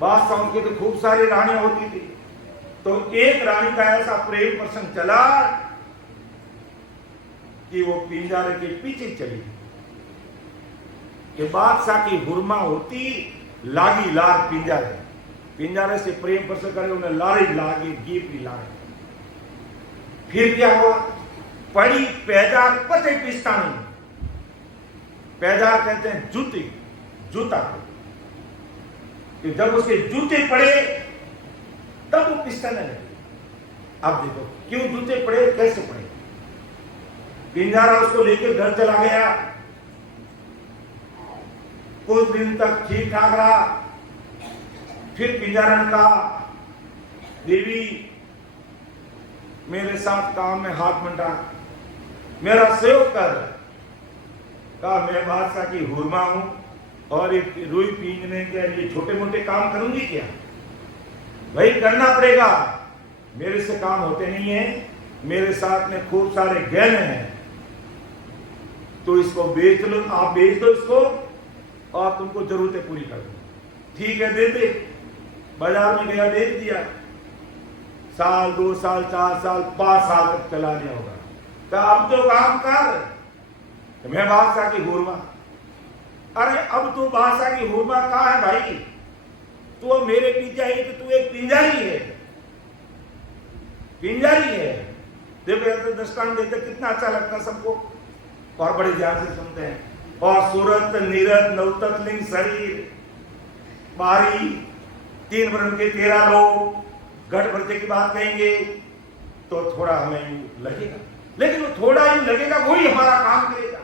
बादशाहों के तो खूब सारी रानियां होती थी, तो एक रानी का ऐसा प्रेम प्रसंग चला कि वो पिंजारे के पीछे चली कि बादशाह की हुरमा होती लागी लार पिंजारे, पिंजारे से प्रेम प्रसंग करे उन्हें लारी लागी गीपी लारे। फिर क्या हुआ, पड़ी पैदार पते पिस्तानी, पैदार कहते हैं जूती, जूता, कि जब उसके जूते पड़े तब वो पिस्ताने लगे। अब देखो क्यों जूते पड़े, कैसे पड़े। पिंजारा उसको लेकर घर चला गया, कुछ दिन तक ठीक ठाक रहा। फिर पिंजारा ने कहा, देवी मेरे साथ काम में हाथ मंडा, मेरा सेवक कर। कहा मैं बादशाह की हुरमा हूं और एक रुई पींजने के लिए छोटे मोटे काम करूंगी क्या? भाई करना पड़ेगा, मेरे से काम होते नहीं है, मेरे साथ में खूब सारे गहने हैं, तो इसको बेच लो, आप बेच दो इसको और तुमको जरूरतें पूरी कर दो। ठीक है दे दे। बाजार में गया, बेच दिया। साल 2 साल 4 साल 5 साल तक चला गया होगा। तो अब तो काम कर, तो मैं बादशाह की हुरमा। अरे अब तू बादशाह की हुरमा कहाँ है भाई, तू मेरे पीछे आई कि तू एक पिंजारी है, पिंजारी है। देखो दृष्टांत देते कितना अच्छा लगता है सबको, और बड़े ध्यान से सुनते हैं। और सूरत नीरत नवतत लिंग शरीर बारी 3 वर्ण के 13 लोग घट भरते की बात कहेंगे तो थोड़ा हमें लगेगा, लेकिन वो थोड़ा ही लगेगा, वही हमारा काम करेगा।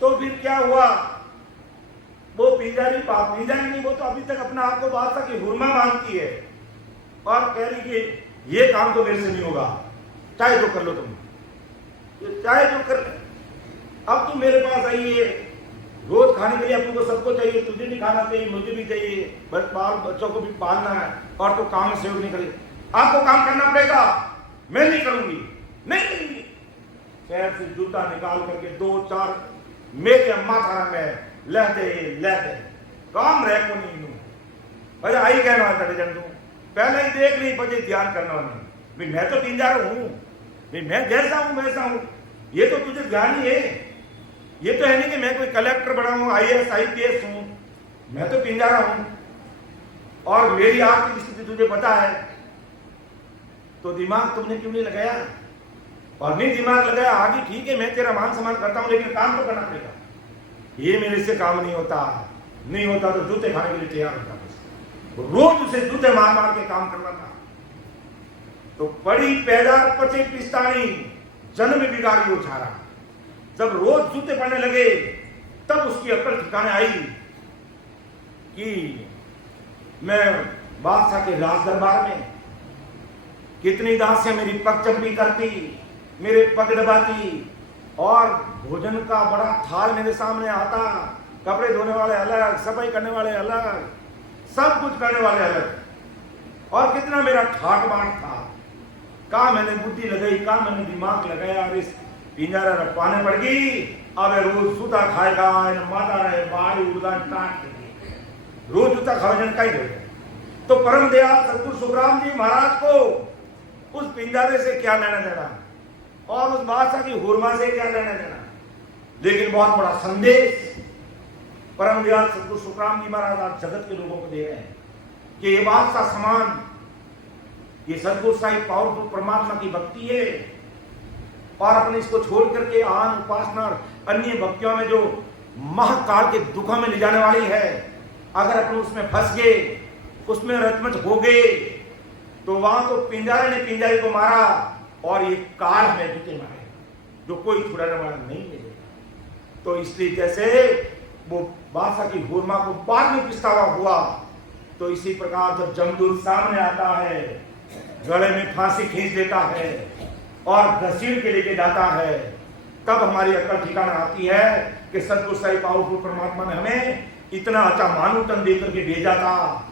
तो फिर क्या हुआ, वो पिंजारी नहीं, वो तो अभी तक अपना आपको बादशाह की हुरमा मांगती है और कह रही कि ये काम तो मेरे से नहीं होगा, चाहे जो कर लो तुम, चाहे जो कर ले। अब तुम मेरे पास आई है, रोज खाने के लिए अपने को सबको चाहिए, तुझे भी खाना चाहिए, मुझे भी चाहिए, बस बाल बच्चों को भी पालना है, और तो काम में सहयोग नहीं करे। आपको काम करना पड़ेगा, मैं नहीं करूंगी, नहीं करूंगी। शहर से जूता निकाल करके 2-4 मेरे अम्मा थाना में लेते काम रह को नहीं अरे आई कहना जन तू पहले ही देख ली, बजे ध्यान करना नहीं, मैं तो पिंजारा हूं, मैं जैसा हूं वैसा हूं, ये तो तुझे ध्यान ही है। ये तो है नहीं कि मैं कोई कलेक्टर बना हूं, IAS IPS हूं, मैं तो पिंजारा हूं और मेरी आर्थिक स्थिति तुझे पता है। तो दिमाग तुमने क्यों नहीं लगाया? और नहीं दिमाग लगाया, आगे ठीक है मैं तेरा मान सम्मान करता हूं, लेकिन काम तो करना पड़ेगा। ये मेरे से काम नहीं होता, नहीं होता तो जूते खाने के लिए तैयार होता, रोज उसे जूते मार मार के काम करना था। तो बड़ी पैदार पचे पिस्तानी जन्म बिगाड़ी उछारा। जब रोज जूते पड़ने लगे तब उसकी अकल ठिकाने आई कि मैं बादशाह के राज दरबार में कितनी दासियां मेरी पग चंपी करती, मेरे पग दबाती, और भोजन का बड़ा थाल मेरे सामने आता, कपड़े धोने वाले अलग, सफाई करने वाले अलग, सब कुछ करने वाले अलग, और कितना मेरा ठाट बाट था। कहा मैंने बुद्धि लगाई, कहा मैंने दिमाग लगाया, और इस पिंजारा रखवाने पड़ गई। अब रोज जूता खाएगा, माता रहे बाहर उड़गा टाट रोज जूता खावे का ही रहेगा। तो परम दयाल सतगुरु सुखराम जी महाराज को उस पिंजारे से क्या लेना देना, और उस बादशाह की हुरमा से क्या लेना देना। लेकिन बहुत बड़ा संदेश परम दयाल सतगुरु सुखराम जी महाराज आज जगत के लोगों को दे रहे हैं कि ये बादशाह समान, ये सतगुरु साहिब पावरफुल परमात्मा की भक्ति है, और अपने इसको छोड़ करके आन उपासना और अन्य भक्तियों में जो महाकाल के दुखों में ले जाने वाली है, अगर अपन उसमें फंस गए, उसमें रतमत हो गए, तो वहां तो पिंजारे ने पिंजारी को मारा और ये काल में जूते मारे, जो कोई छुड़ाने वाला नहीं मिलेगा। तो इसलिए जैसे वो बादशाह की हुरमा को बाद में पछतावा हुआ, तो इसी प्रकार जब जमदूत सामने आता है, गले में फांसी खींच देता है और घसीट के लेके जाता है, तब हमारी अकल ठिकाना आती है कि सतगुरु साहिब पावरफुल परमात्मा ने हमें इतना अच्छा मानवतन देकर के भेजा था,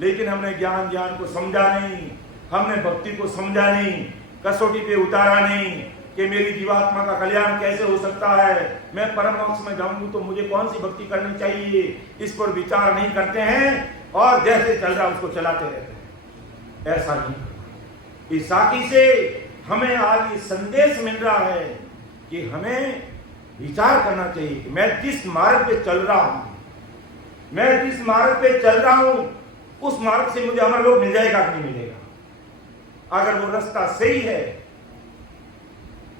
लेकिन हमने ज्ञान को समझा नहीं, हमने भक्ति को समझा नहीं, कसौटी पे उतारा नहीं कि मेरी जीवात्मा का कल्याण कैसे हो सकता है, मैं परम मोक्ष में जाऊंगी तो मुझे कौन सी भक्ति करनी चाहिए, इस पर विचार नहीं करते हैं। और जैसे चल रहा उसको चलाते रहते हैं। ऐसा नहीं। इस साखी से हमें आज ये संदेश मिल रहा है कि हमें विचार करना चाहिए कि मैं जिस मार्ग पे चल रहा हूं, मैं जिस मार्ग पे चल रहा हूं, उस मार्ग से मुझे अमरलोक मिल जाएगा कि नहीं मिलेगा। अगर वो रास्ता सही है,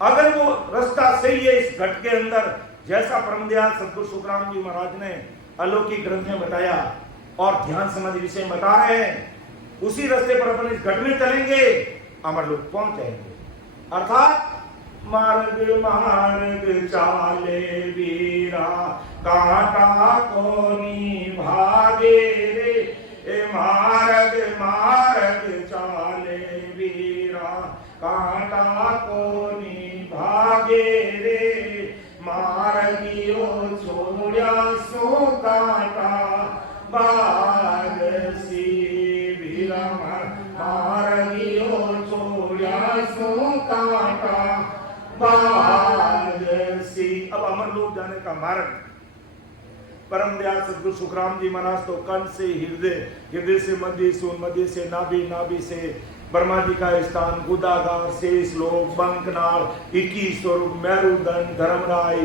अगर वो रास्ता सही है इस घट के अंदर, जैसा परमदयाल सद्गुरु सुखराम जी महाराज ने अलौकिक ग्रंथ में बताया और ध्यान समाधि विषय में बता रहे हैं, उसी रास्ते पर अपन इस घट में चलेंगे, अमरलोक पहुंच जाएंगे। अर्थात मार्ग मार्ग चाले वीरा, कांटा कोनी भागे रे, ए मार्ग मार्ग चाले वीरा, कांटा कोनी भागे रे, मार्गियो छोड़ा सो कांटा, बाग सी वीरा, मार्गियो छोड़ा सो कांटा, बाग सी। अब अमरलोक जाने का मार्ग परमदयाल सद्गुरु सुखराम जी महाराज तो कंठ से हृदय, हृदय से मध्य सून, मध्य से नाभि, नाभि से ब्रह्मा जी का स्थान, गुदागार, शेष लोक, बंकनाल, 21 स्वरूप, मेरुदंड, धर्मराय,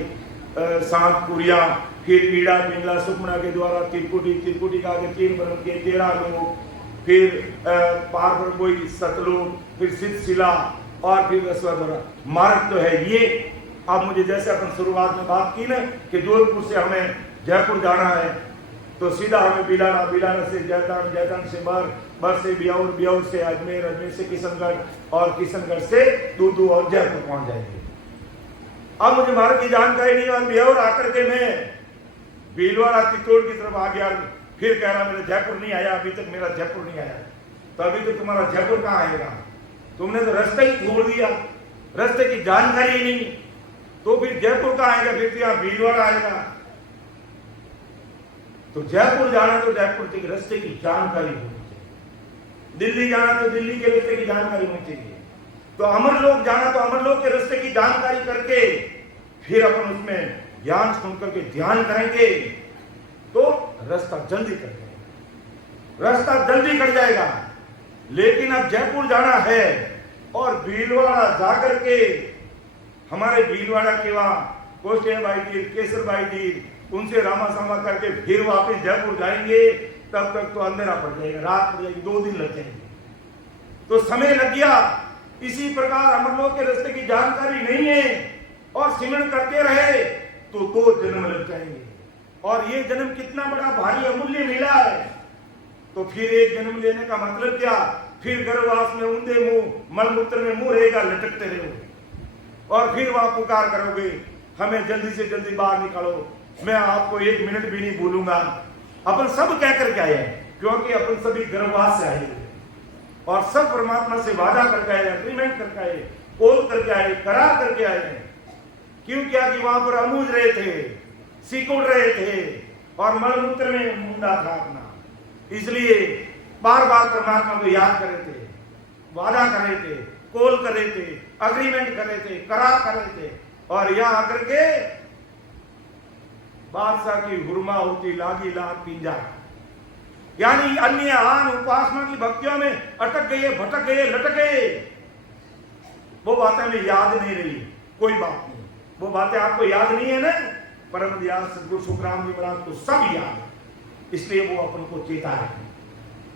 सांतपुरिया, फिर ईड़ा पिंगला सुखमना के द्वारा त्रिपुटी, त्रिपुटी का आगे 3 ब्रह्म के 13 लोक, फिर पार ब्रह्मोई सतलोक, फिर सिद्धशिला और फिर ईश्वर मार्ग तो है ये। अब मुझे जैसे अपन शुरुआत में बात की ना कि जोधपुर से हमें जयपुर जाना है तो सीधा हमें बिलाना, बिलाना से जैतान, जैतान से बर से ब्याऊर, ब्याऊर से अजमेर, अजमेर से किशनगढ़ और किशनगढ़ से दूदू और जयपुर पहुंच जाएंगे। अब मुझे मार्ग की जानकारी नहीं और ब्याऊर आकर के मैं भीलवाड़ा चित्तौड़ की तरफ आ गया, फिर कह रहा मेरा जयपुर नहीं आया, अभी तक मेरा जयपुर नहीं आया। तो अभी तो तुम्हारा जयपुर कहाँ आएगा? तुमने तो रास्ता ही छोड़ दिया, रास्ते की जानकारी नहीं, तो फिर जयपुर कहाँ आएगा? फिर यहाँ भीलवाड़ा आएगा। तो जयपुर जाना तो जयपुर के रास्ते की जानकारी होनी चाहिए, दिल्ली जाना तो दिल्ली के रास्ते की जानकारी होनी चाहिए, तो अमरलोक जाना तो अमरलोक के रास्ते की जानकारी करके फिर अपन उसमें ज्ञान सुन करके ध्यान करेंगे तो रास्ता जल्दी कट जाएगा, रास्ता जल्दी कट जाएगा। लेकिन अब जयपुर जाना है और भीलवाड़ा जाकर के हमारे भीलवाड़ा के वहां कोष्ठे भाई जी, केसर भाई जी, उनसे रामा सामा करके फिर वापस जयपुर जाएंगे, तब तक तो अंधेरा पड़ जाएगा, रात पड़ जाएगी, 2 दिन लग जाएंगे, तो समय लग गया। इसी प्रकार अमरलोक के रास्ते की जानकारी नहीं है और सिमरन करते रहे तो 2 जन्म लग जाएंगे, और ये जन्म कितना बड़ा भारी अमूल्य मिला है। तो फिर एक जन्म लेने का मतलब क्या? फिर गर्भवास में ऊंधे मुंह, मलमूत्र में मुंह रहेगा, लटकते रहोगे और फिर वहां पुकार करोगे हमें जल्दी से जल्दी बाहर निकालो, मैं आपको 1 मिनट भी नहीं भूलूंगा। अपन सब कह करके आए हैं, क्योंकि अपन सभी गर्भवास से आए और सब परमात्मा से वादा करके आए, एग्रीमेंट करके आए, बोल करके आए, करार करके आए हैं। क्यों? क्या कि वहां पर अमूज रहे थे, सिकुड़ रहे थे और मलमूत्र में मुंडा था अपना, इसलिए बार बार परमात्मा को याद कर रहे थे, वादा कर रहे थे, कॉल कर रहे थे, अग्रीमेंट कर रहे थे, करार कर रहे थे। और यहां आकर के बादशाह की हुरमा होती लागी लाग पिंजा, यानी अन्य आन उपासना की भक्तियों में अटक गए, भटक गए, लटक गए। वो बातें हमें याद नहीं रही, कोई बात नहीं, वो बातें आपको याद नहीं है ना। परमदयाल सद्गुरु सुखराम जी महाराज को सब याद है, इसलिए वो अपन को चेता है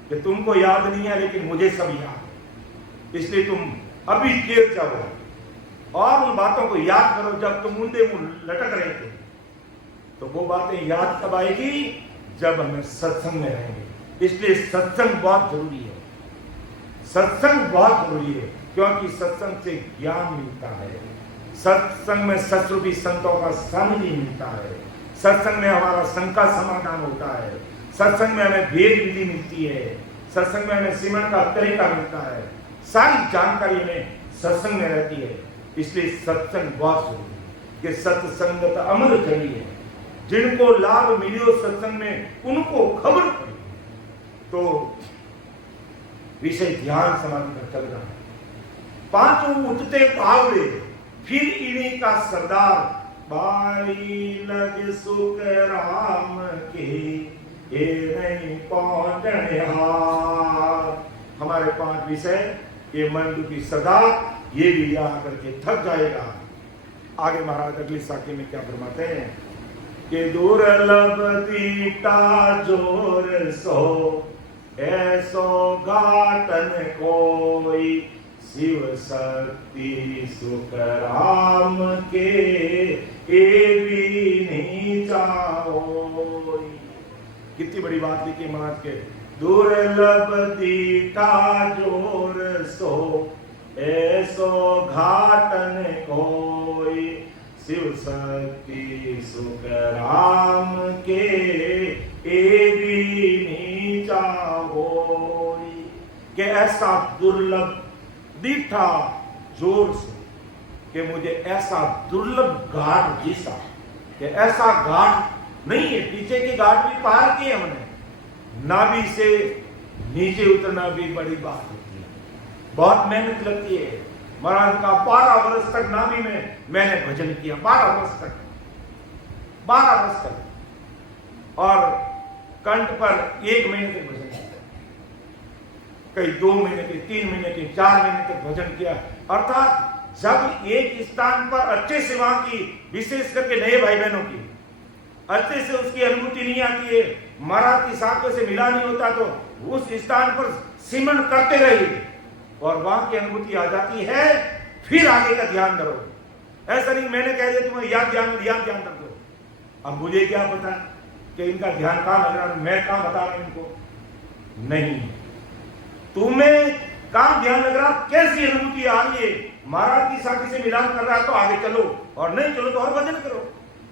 कि तुमको याद नहीं है लेकिन मुझे सब याद है, इसलिए तुम अभी देर जाओ और उन बातों को याद करो जब तुम ऊंधे मुंह लटक रहे थे। तो वो बातें याद कब आएगी? जब हमें सत्संग में रहेंगे। इसलिए सत्संग बहुत जरूरी है, सत्संग बहुत जरूरी है, क्योंकि सत्संग से ज्ञान मिलता है, सत्संग में सतरूपी संतों का सानिध्य मिलता है, सत्संग में हमारा शंका समाधान होता है, सत्संग में हमें भेद विधि मिलती है, सत्संग में हमें सिमरन का तरीका मिलता है, सारी जानकारी हमें सत्संग में रहती है। इसलिए सत्संग बहुत जरूरी है कि सत्संगत अमर करी है, जिनको लाभ मिलियो सत्संग में उनको खबर पड़ी। तो विषय ध्यान समाधि का चल रहा है। 5 उठते पावड़े फिर इन्हीं का सरदार, बारी लग सुख राम के ये नहीं पहुंचने हार। हमारे 5 विषय, ये मन दुखी सदा, ये भी यहाँ करके थक जाएगा। आगे महाराज अगली साखी में क्या फरमाते हैं कि दुर्लभ दीता जोर सो, ऐसो घाटन कोई, शिव शक्ति सुख राम के एवी नहीं जाओ। कितनी बड़ी बात लिखी महाराज के, दुर्लभ दीता जोर सो, ऐसो घाटन कोई, शिव शक्ति सुख राम के एवी नहीं जाओ। कि ऐसा दुर्लभ दीठा जोर से, कि मुझे ऐसा दुर्लभ घाट दिसा, कि ऐसा घाट नहीं है। पीछे की घाट भी पार की हमने, नाभि से नीचे उतरना भी बड़ी बात होती है, बहुत मेहनत लगती है। महाराज का 12 वर्ष तक नाभि में मैंने भजन किया, 12 वर्ष तक, 12 वर्ष तक, और कंठ पर 1 महीने तक भजन किया, कई 2 महीने के, 3 महीने के, 4 महीने तक भजन किया। अर्थात जब एक स्थान पर अच्छे से, वहां की विशेष करके नए भाई बहनों की अच्छे से उसकी अनुभूति नहीं आती है, महाराज की साखों से मिला नहीं होता, तो उस स्थान पर सिमरन करते रहिए और वहां की अनुभूति आ जाती है, फिर आगे का ध्यान धरो। ऐसा नहीं मैंने कह दिया तुम्हें याद ध्यान रख दो, अब मुझे क्या पता कि इनका ध्यान कहां लग रहा है, मैं कहां बता रहा हूं इनको, नहीं, तुम्हें कहां ध्यान लग रहा, कैसी अनुभूति आ रही है, महाराज की साखी से मिलान कर रहा है तो आगे चलो, और नहीं चलो तो और भजन करो,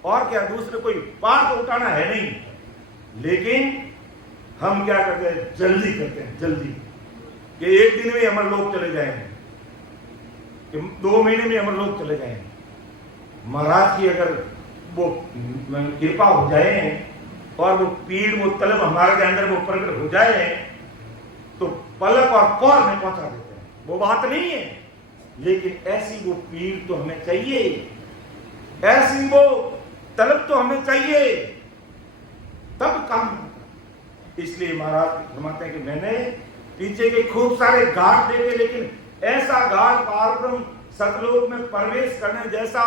और क्या, दूसरे कोई पार तो उठाना है नहीं। लेकिन हम क्या करते हैं, जल्दी करते हैं, जल्दी, कि 1 दिन में अमर लोक चले जाएंगे, कि 2 महीने में अमर लोक चले जाएंगे। महाराज की अगर वो कृपा हो जाए और वो पीड़, वो तलब हमारे अंदर वो प्रकट हो जाए, तो पलक और पौर में पहुंचा देते हैं, वो बात नहीं है। लेकिन ऐसी वो पीड़ तो हमें चाहिए, ऐसी वो तलब तो हमें चाहिए, तब काम। इसलिए महाराज फरमाते हैं कि मैंने पीछे के खूब सारे घाट देखे, लेकिन ऐसा घाट पारब्रह्म सतलोक में प्रवेश करने जैसा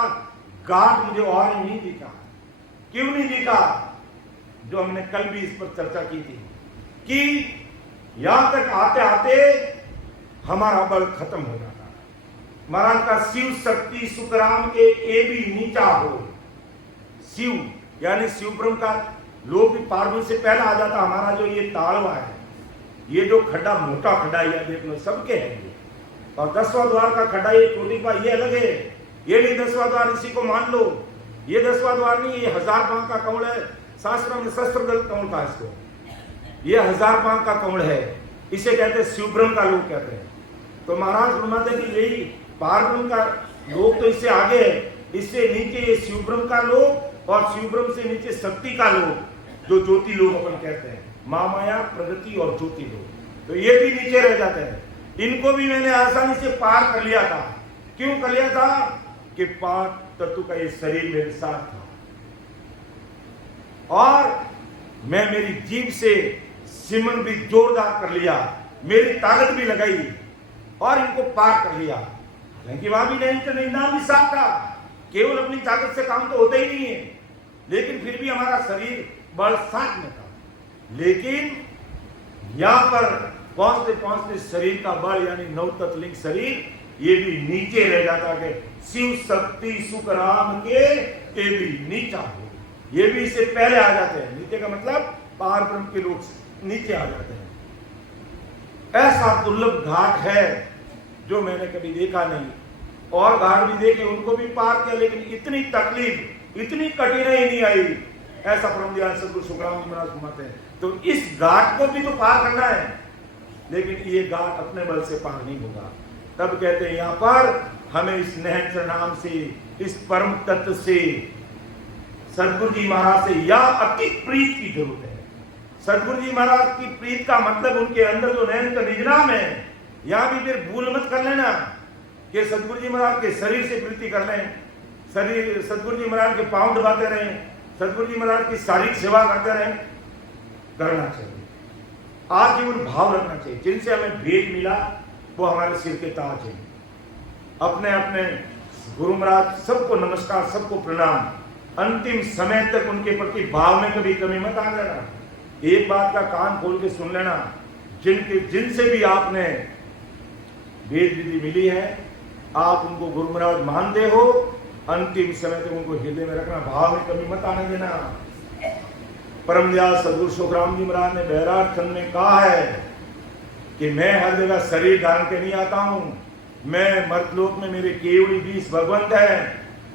घाट मुझे और नहीं दिखा। क्यों नहीं दिखा? जो हमने कल भी इस पर चर्चा की थी कि यहां तक आते आते हमारा बल खत्म हो जाता है। महाराज का शिव शक्ति सुखराम के ए भी नीचा हो, शिव यानी शिव ब्रह्म का लोक भी पारब्रह्म से पहला आ जाता। हमारा जो ये तालवा है, ये जो खड्डा, मोटा खड्डा, ये देख लो सबके है ये, और 10वां द्वार का खड्डा ये छोटी का ये अलग है, ये नहीं 10वां द्वार, इसी को मान लो, ये 10वां द्वार नहीं, ये 1000 पांव का कमल है, शास्त्रों में शस्त्र दल कमल का, इसको ये 1000 पांव का कमल है, इसे कहते हैं शिव ब्रह्म का लोक कहते हैं। तो महाराज फरमाते हैं कि यही पारब्रह्म का लोक तो इससे आगे है, इससे नीचे ये शिव ब्रह्म का लोक, और शिव ब्रह्म से नीचे शक्ति का लोक, जो ज्योति लोक अपन कहते हैं, महामाया, प्रगति और ज्योति लोक, तो ये भी नीचे रह जाते हैं। इनको भी मैंने आसानी से पार कर लिया था। क्यों कर लिया था? कि 5 तत्व का ये शरीर मेरे साथ था, और मैं मेरी जीभ से सिमरन भी जोरदार कर लिया, मेरी ताकत भी लगाई और इनको पार कर लिया। क्योंकि वहां भी नहीं तो नहीं, नाम भी साफ था, केवल अपनी ताकत से काम तो होता ही नहीं है, लेकिन फिर भी हमारा शरीर बल साथ में था। लेकिन यहां पर पहुंचते पहुंचते शरीर का बल यानी 9 तत्लिंग शरीर ये भी नीचे रह जाता है। शिव शक्ति सुख राम के ये भी नीचा हो, ये भी इससे पहले आ जाते हैं। नीचे का मतलब पार ब्रह्म के लोग नीचे आ जाते हैं। ऐसा दुर्लभ घाट है जो मैंने कभी देखा नहीं, और घाट भी देखे, उनको भी पार किया, लेकिन इतनी तकलीफ, इतनी कठिनाई नहीं आई, ऐसा परम दयाल सद्गुरु सुखराम जी महाराज फरमाते हैं। तो इस घाट को भी तो पार करना है, लेकिन ये घाट अपने बल से पार नहीं होगा। तब कहते हैं यहां पर हमें इस नहन नाम से, इस परम तत्व से, सदगुरु जी महाराज से या अति प्रीत की जरूरत है। सदगुरु जी महाराज की प्रीत का मतलब उनके अंदर जो नहन निज नाम है, यहां भी फिर भूल मत कर लेना कि सदगुरु जी महाराज के शरीर से प्रीति कर लें, शरीर सदगुरु जी महाराज के पांव दबाते रहें, सदगुरु जी महाराज की शारीरिक सेवा करते रहें, करना चाहिए, आजीवन भाव रखना चाहिए। जिनसे हमें भेंट मिला वो हमारे सिर के ताज हैं। अपने अपने गुरु महाराज सबको नमस्कार, सबको प्रणाम। अंतिम समय तक उनके प्रति भाव में कभी कमी मत आ जाना। एक बात का कान खोल के सुन लेना, जिनसे भी आपने वेद विधि मिली है, आप उनको गुरु महाराज मानते हो, अंतिम समय तक उनको हृदय में रखना, भाव में कमी मत आने देना। परम दयाल सदगुरु सुखराम जी महाराज ने बैराग खंड में कहा है कि मैं हर जगह शरीर धारण के नहीं आता हूं, मैं मर्तलोक में मेरे केवली 20 भगवंत है,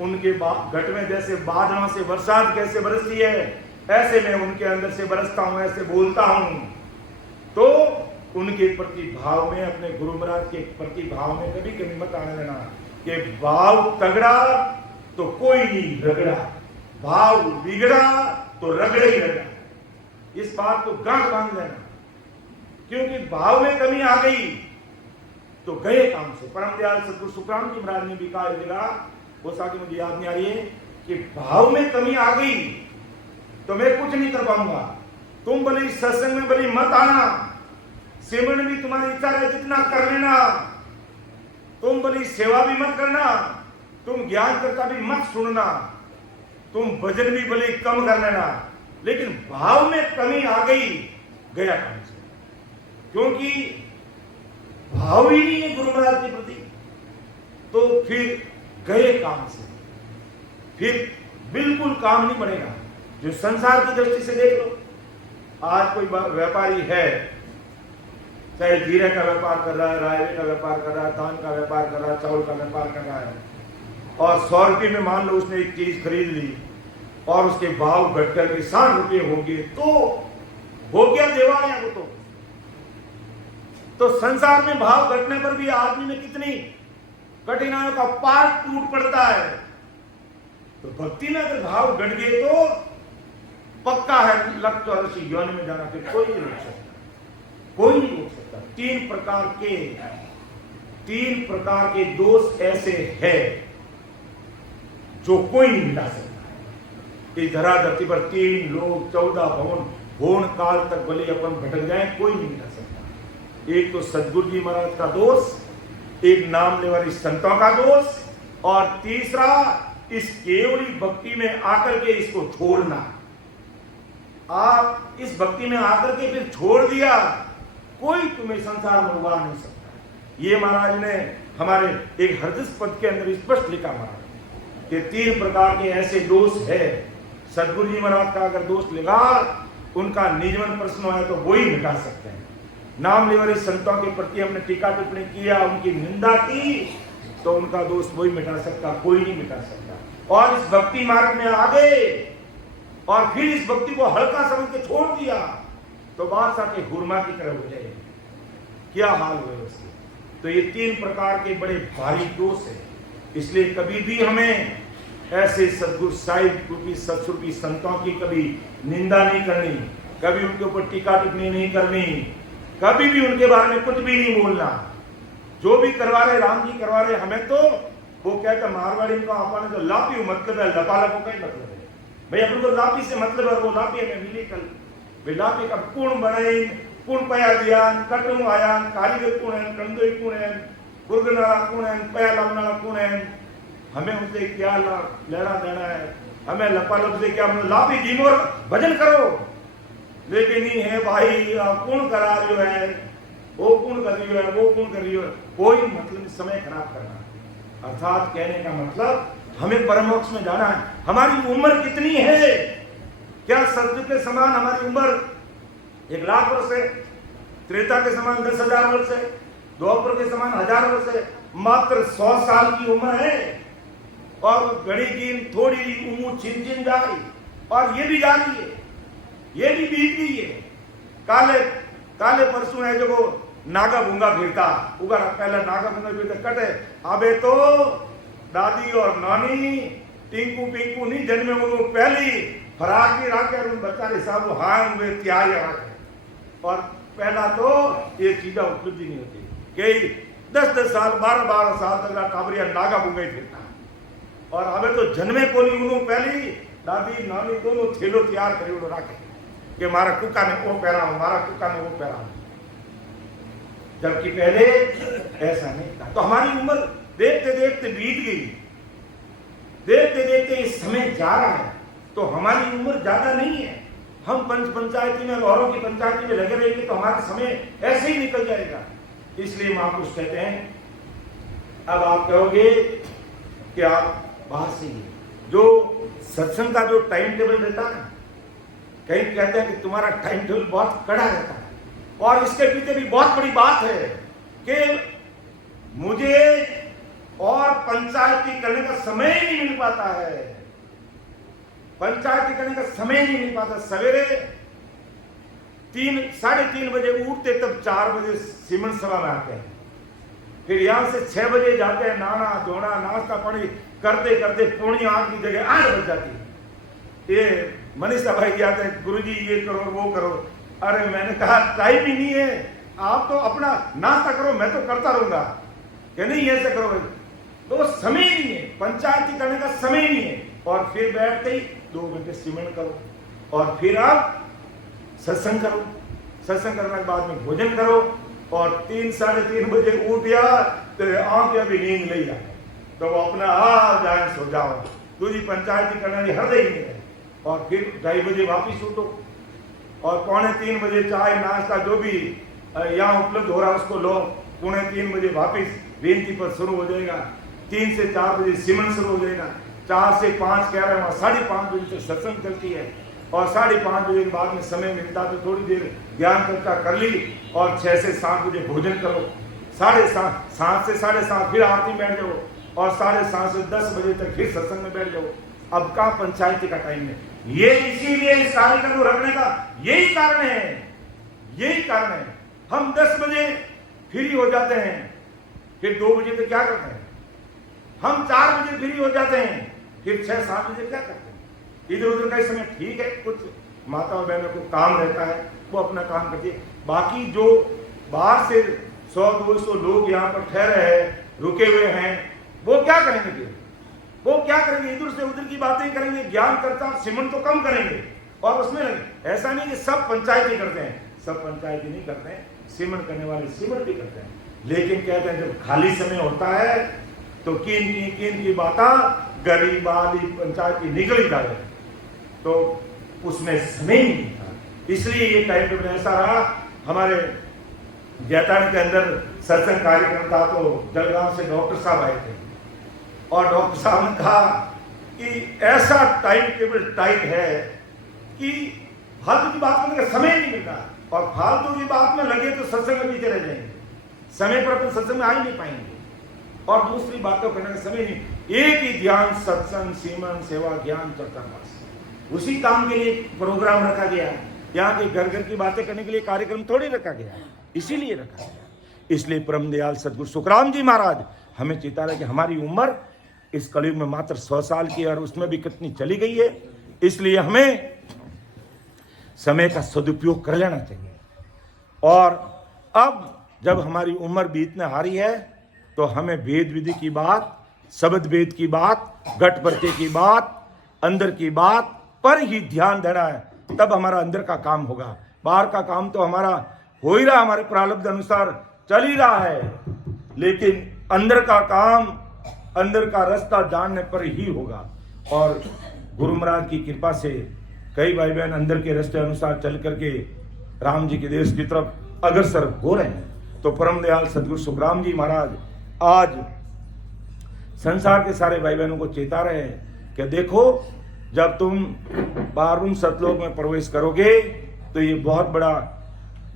उनके घट में जैसे बादलों से बरसात कैसे बरसती है, ऐसे मैं उनके अंदर से बरसता हूं, ऐसे बोलता हूं। तो उनके प्रति भाव में, अपने गुरु महाराज के प्रति भाव में कभी कमी मत आने देना कि भाव तगड़ा तो कोई नहीं रगड़ा, भाव बिगड़ा तो रगड़े ही रगड़ा। इस बात को गांठ बांध लेना, क्योंकि भाव में कमी आ गई तो गए काम से। परम दयाल सदगुरु सुखराम जी महाराज ने भी कहा जगह, वो साथी मुझे याद नहीं आ रही है, कि भाव में कमी आ गई तो मैं कुछ नहीं कर पाऊंगा। तुम भले सत्संग में भले मत आना, सिमरन भी तुम्हारी इच्छा है जितना कर लेना, तुम भले सेवा भी मत करना, तुम ज्ञान करता भी मत सुनना, तुम भजन भी भले कम कर लेना, लेकिन भाव में कमी आ गई, गया काम से। क्योंकि भाव ही नहीं है गुरु महाराज के प्रति, तो फिर गए काम से, फिर बिल्कुल काम नहीं बनेगा। जो संसार की दृष्टि से देख लो, आज कोई व्यापारी है, चाहे जीरे का व्यापार कर रहा है, रायवे का व्यापार कर रहा है, धान का व्यापार कर रहा है, चावल का व्यापार कर रहा है, और 100 रुपये में मान लो उसने एक चीज खरीद ली और उसके भाव घट करके 60 रुपये होंगे, तो हो गया देवालय वो। तो संसार में भाव घटने पर भी आदमी में कितनी कठिनाइयों का पाठ टूट पड़ता है। तो भक्ति में अगर भाव घट गए तो पक्का है लग चौरसी योनि में जाना, फिर कोई नहीं रोक सकता, कोई नहीं रोक सकता। 3 प्रकार के दोष ऐसे हैं जो कोई नहीं मिटा सकता। इस धरा धरती पर 3 लोग 14 भवन भोन काल तक भले अपन भटक जाए, कोई नहीं मिटा सकता। एक तो सदगुरु जी महाराज का दोष, एक नाम लेने वाली संतों का दोष, और तीसरा इस केवली भक्ति में आकर के इसको छोड़ना। आप इस भक्ति में आकर के फिर छोड़ दिया, कोई तुम्हें संसार में उबार नहीं सकता। ये महाराज ने हमारे एक हरदस पद के अंदर स्पष्ट लिखा महाराज कि 3 प्रकार के ऐसे दोष है। सदगुरु जी महाराज का अगर दोष लगा, उनका निजवन प्रश्न है तो वही मिटा सकते हैं। नाम लेने वाले संतों के प्रति हमने टीका टिप्पणी किया, उनकी निंदा की, तो उनका दोष वही मिटा सकता, कोई नहीं मिटा सकता। और इस भक्ति मार्ग में आ गए और फिर इस भक्ति को हल्का समझ के छोड़ दिया तो बादशाह के हुरमा की तरह हो जाएगी। क्या हाल हुए उसके। तो ये 3 प्रकार के बड़े भारी दोष है। इसलिए कभी भी हमें ऐसे सदगुरु साहिब रूपी सत्सुरूपी संतों की कभी निंदा नहीं करनी, कभी उनके ऊपर टीका टिप्पणी नहीं करनी, कभी भी उनके बारे में कुछ भी नहीं बोलना। जो भी करवा रहे राम जी करवा रहे, हमें तो वो कहते मारवाड़ी का अपन जो लापी मतलब है, लपालपो का ही मतलब है भाई, अपन को लापी से मतलब है, वो लापी हमें मिली कल भाई। लापी का पूर्ण बनाई, पूर्ण पया दिया, कटू आया, कारीगर कौन है, कंदोई कौन है, गुर्गनाला कौन है, पया लावनाला कौन है, हमें उनसे क्या लेना देना है, हमें लपालप से क्या, लापी जीमो भजन करो। लेकिन नहीं है भाई, कौन करा रही है, वो कौन कर रही है, वो कौन कर रही है, कोई मतलब समय खराब करना। अर्थात कहने का मतलब हमें परमोक्ष में जाना है। हमारी उम्र कितनी है, क्या सतयुग के समान हमारी उम्र 1 लाख वर्ष है, त्रेता के समान 10,000 वर्ष है, द्वापर के समान 1000 वर्ष है, मात्र 100 साल की उम्र है। और घड़ी गिन थोड़ी उम्र छिन छिन जा रही, और ये भी जा रही है, ये भी बीत गई है। काले परसों है जो नागा भूंगा फिरता उगा, पहले नागा भूंगा फिरता कटे, अबे तो दादी और नानी टिंकू पिंकू नहीं जन्मे, उन्होंने पहली फराक भी रखे और उन बच्चा के साथ हाँ हुए तैयारी रखे। और पहला तो ये चीजें उपलब्धि नहीं होती, कई 10-10 साल 12-12 साल तक काबरिया नागा भूंगा ही फिरता। और अबे तो जन्मे को नहीं, उन्होंने पहली दादी नानी दोनों थेलो तैयार करे रखे। कि मारा कुका ने वो पहरा हूं, मारा कुका ने वो पहरा हूं, जबकि पहले ऐसा नहीं था। तो हमारी उम्र देखते देखते बीत गई, देखते देखते ये समय जा रहा है, तो हमारी उम्र ज्यादा नहीं है। हम पंचायती में, औरों की पंचायती में लगे रहेंगे तो हमारा समय ऐसे ही निकल जाएगा। इसलिए महापुरुष कहते हैं, अब आप कहोगे कि आप बाहर से ही, जो सत्संग का जो टाइम टेबल रहता है, कहीं कहते हैं कि तुम्हारा टाइम टेबल बहुत कड़ा रहता है, और इसके पीछे भी बहुत बड़ी बात है कि मुझे और पंचायती करने का समय ही नहीं मिल पाता है, पंचायती करने का समय नहीं मिल पाता। सवेरे 3-3:30 बजे उठते, तब 4 बजे सिमन सभा में आते हैं, फिर यहां से 6 बजे जाते हैं, नहाना धोना नाश्ता पानी करते करते 7:45 की जगह 8 बज जाती है। ये मनीषा भाई जाते हैं, गुरुजी ये करो वो करो। अरे मैंने कहा टाइम ही नहीं है, आप तो अपना नाश्ता करो, मैं तो करता रहूंगा, कि नहीं ऐसे करो, तो समय नहीं है, पंचायती करने का समय नहीं है। और फिर बैठते ही 2 घंटे सिमरन करो, और फिर आप सत्संग करो, सत्संग करने के बाद में भोजन करो, और 3-3:30 बजे उठ गया तो आंखें अभी नींद नहीं आए, तो वो अपना जाए सो जाओ, दूसरी पंचायती करने हृदय ही नहीं है। और फिर 2:30 बजे वापिस उठो, और 2:45 बजे चाय नाश्ता जो भी यहाँ उपलब्ध हो रहा है उसको लो, 2:45 बजे वापिस बेनती पर शुरू हो जाएगा, 3 से 4 बजे सिमरन शुरू हो जाएगा, 4 से 5 कह रहे हैं, 5:30 बजे तक सत्संग चलती है, और 5:30 बजे के बाद में समय मिलता तो थोड़ी देर ज्ञान चर्चा कर ली, और 6 से 7 बजे भोजन करो, 7:30 से 7:30 फिर आरती में बैठ जाओ, और 7:30 से 10 बजे तक फिर सत्संग में बैठ जाओ। अब का पंचायती का टाइम है, ये इसीलिए इस कार्यक्रम को रखने का यही कारण है, यही कारण है। हम 10 बजे फ्री हो जाते हैं, फिर 2 बजे तक क्या करते हैं, हम 4 बजे फ्री हो जाते हैं, फिर 6-7 बजे क्या करते हैं, इधर उधर का समय। ठीक है, कुछ माता और बहनों को काम रहता है, वो अपना काम करती है, बाकी जो बाहर से 100-200 लोग यहाँ पर ठहरे हैं, रुके हुए हैं, वो क्या करेंगे फिर, वो क्या करेंगे, इधर से उधर की बातें करेंगे, ज्ञान चर्चा सिमरन तो कम करेंगे, और उसमें ऐसा नहीं कि सब पंचायती करते हैं, सब पंचायती नहीं करते हैं, सिमरन करने वाले सिमरन भी करते हैं, लेकिन कहते हैं जब खाली समय होता है तो किन की बातें गरीब वाली पंचायती निकल ही जाए, तो उसमें समय नहीं था। इसलिए ये टाइम टेबल ऐसा रहा। हमारे जैतानी के अंदर सत्संग कार्यक्रम था, तो जलगांव से डॉक्टर साहब आए थे, और डॉक्टर साहब ने कहा कि ऐसा टाइम टेबल टाइट है कि फालतू की बात करने का समय नहीं मिलता, और फालतू की बात में लगे तो सत्संग में पीछे रह जाएंगे, समय पर अपन सत्संग में आ ही नहीं पाएंगे, और दूसरी बातों करने का समय नहीं। एक ही ध्यान, सत्संग सिमरन सेवा ज्ञान चर्चा, बस उसी काम के लिए प्रोग्राम रखा गया। यहाँ के घर घर की बातें करने के लिए कार्यक्रम थोड़ी रखा गया, इसीलिए रखा गया। इसलिए परम दयाल सदगुरु सुखराम जी महाराज हमें चेता रहे कि हमारी उम्र इस कलयुग में मात्र 100 साल की, और उसमें भी कितनी चली गई है। इसलिए हमें समय का सदुपयोग कर लेना चाहिए। और अब जब हमारी उम्र बीतने हारी है, तो हमें वेद विधि की बात, शब्द वेद की बात, घट परके की बात, अंदर की बात पर ही ध्यान देना है, तब हमारा अंदर का काम होगा। बाहर का काम तो हमारा हो ही रहा, हमारे प्रारब्ध अनुसार चल ही रहा है, लेकिन अंदर का काम, अंदर का रास्ता जानने पर ही होगा। और गुरु महाराज की कृपा से कई भाई बहन अंदर के रास्ते अनुसार चल करके राम जी के देश की तरफ अग्रसर हो रहे हैं। तो परम दयाल सदगुरु सुखराम जी महाराज आज संसार के सारे भाई बहनों को चेता रहे हैं कि देखो, जब तुम 12वें सतलोक में प्रवेश करोगे तो ये बहुत बड़ा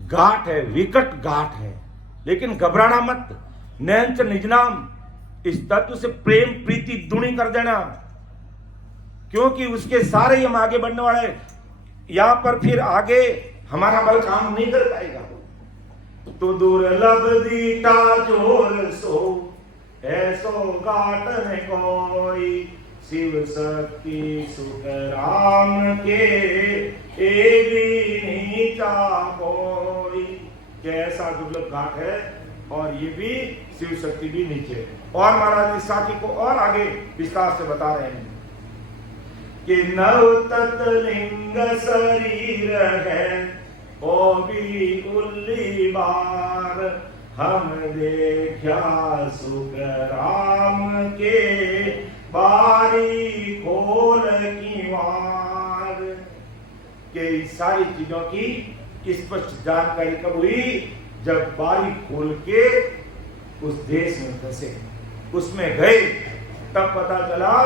घाट है, विकट घाट है, लेकिन घबराना मत। नैंच निज नाम, इस तत्व से प्रेम प्रीति दुनी कर देना, क्योंकि उसके सारे ही हम आगे बढ़ने वाले हैं। यहां पर फिर आगे हमारा बल काम नहीं कर पाएगा। तो दुर्लभ दीटा जोर सो, ऐसो घाट है कोई, शिव शक्ति सुख राम के भी नीचा कोई। कैसा दुर्लभ घाट है, और ये भी शिव शक्ति भी नीचे। और महाराज इस साथी को और आगे विस्तार से बता रहे हैं कि नव तत्लिंग शरीर है वो भी उल्ली बार, हम देखा सुख राम के बारी खोल की वार। के सारी चीजों की स्पष्ट जानकारी कब हुई? जब बारी खोल के उस देश में फंसे, उसमें गए, तब पता चला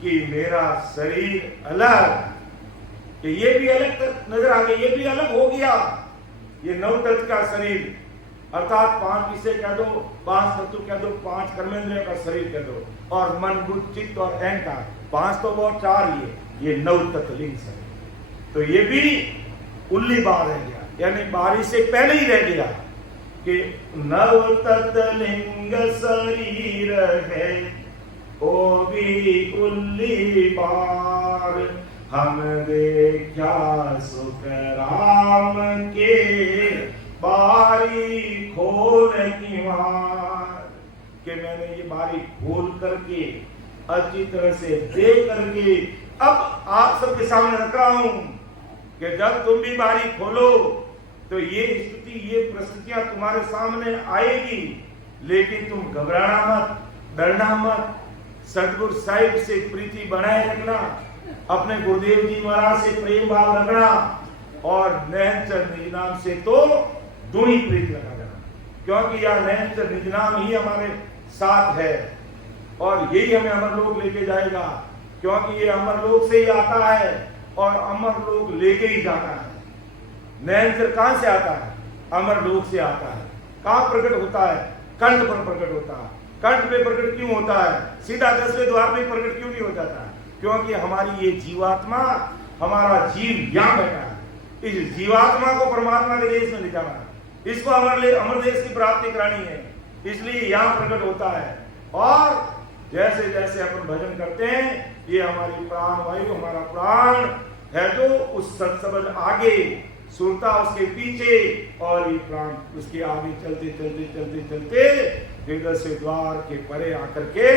कि मेरा शरीर अलग, कि ये भी अलग नजर आ गया, ये भी अलग हो गया। ये नव तत्व का शरीर अर्थात 5 विषय कह दो, 5 तत्व कह दो, 5 कर्मेंद्रियों का शरीर कह दो, और मन बुद्धि चित्त और अहंकार, 5 तो बहुत 4 ये नव तत्व लिंग शरीर। तो ये भी उल्ली बार रह गया, यानी बारी से पहले ही रह गया कि नव तत्व लिंग शरीर है वो भी उल्ली बार, हम देखा सुख राम के बारी खोल की वार। कि मैंने ये बारी खोल करके अच्छी तरह से देख करके अब आप सबके सामने रख रहा हूं कि जब तुम भी बारी खोलो तो ये स्थिति, ये परिस्थितियां तुम्हारे सामने आएगी, लेकिन तुम घबराना मत, डरना मत। सदगुरु साहिब से प्रीति बनाए रखना, अपने गुरुदेव जी महाराज से प्रेम भाव रखना, और नैनचंद निज नाम से तो दुनी प्रीति लगा देना, क्योंकि यह नैनचंद निज नाम ही हमारे साथ है और यही हमें अमरलोक लेके जाएगा, क्योंकि ये अमरलोक से ही आता है और अमरलोक लेके ही जाता है। नैनचंद कहां से आता है? अमरलोक से आता है। कहां प्रकट होता है? कंठ पर प्रकट होता है। कंठ पे प्रकट क्यों होता है? सीधा 10वें द्वार में प्रकट क्यों नहीं हो जाता है? क्योंकि हमारी ये जीवात्मा, हमारा जीव यहाँ बैठा है। इस जीवात्मा को परमात्मा के देश में ले जाना है, इसको अमर देश की प्राप्ति करानी है, इसलिए यहाँ प्रकट होता है। और जैसे जैसे अपन भजन करते हैं, ये हमारी प्राण वायु, हमारा प्राण है जो उस सत्सबल आगे, सुरता उसके पीछे, और ये प्राण उसके आगे चलते चलते चलते चलते हृदय से द्वार के परे आकर के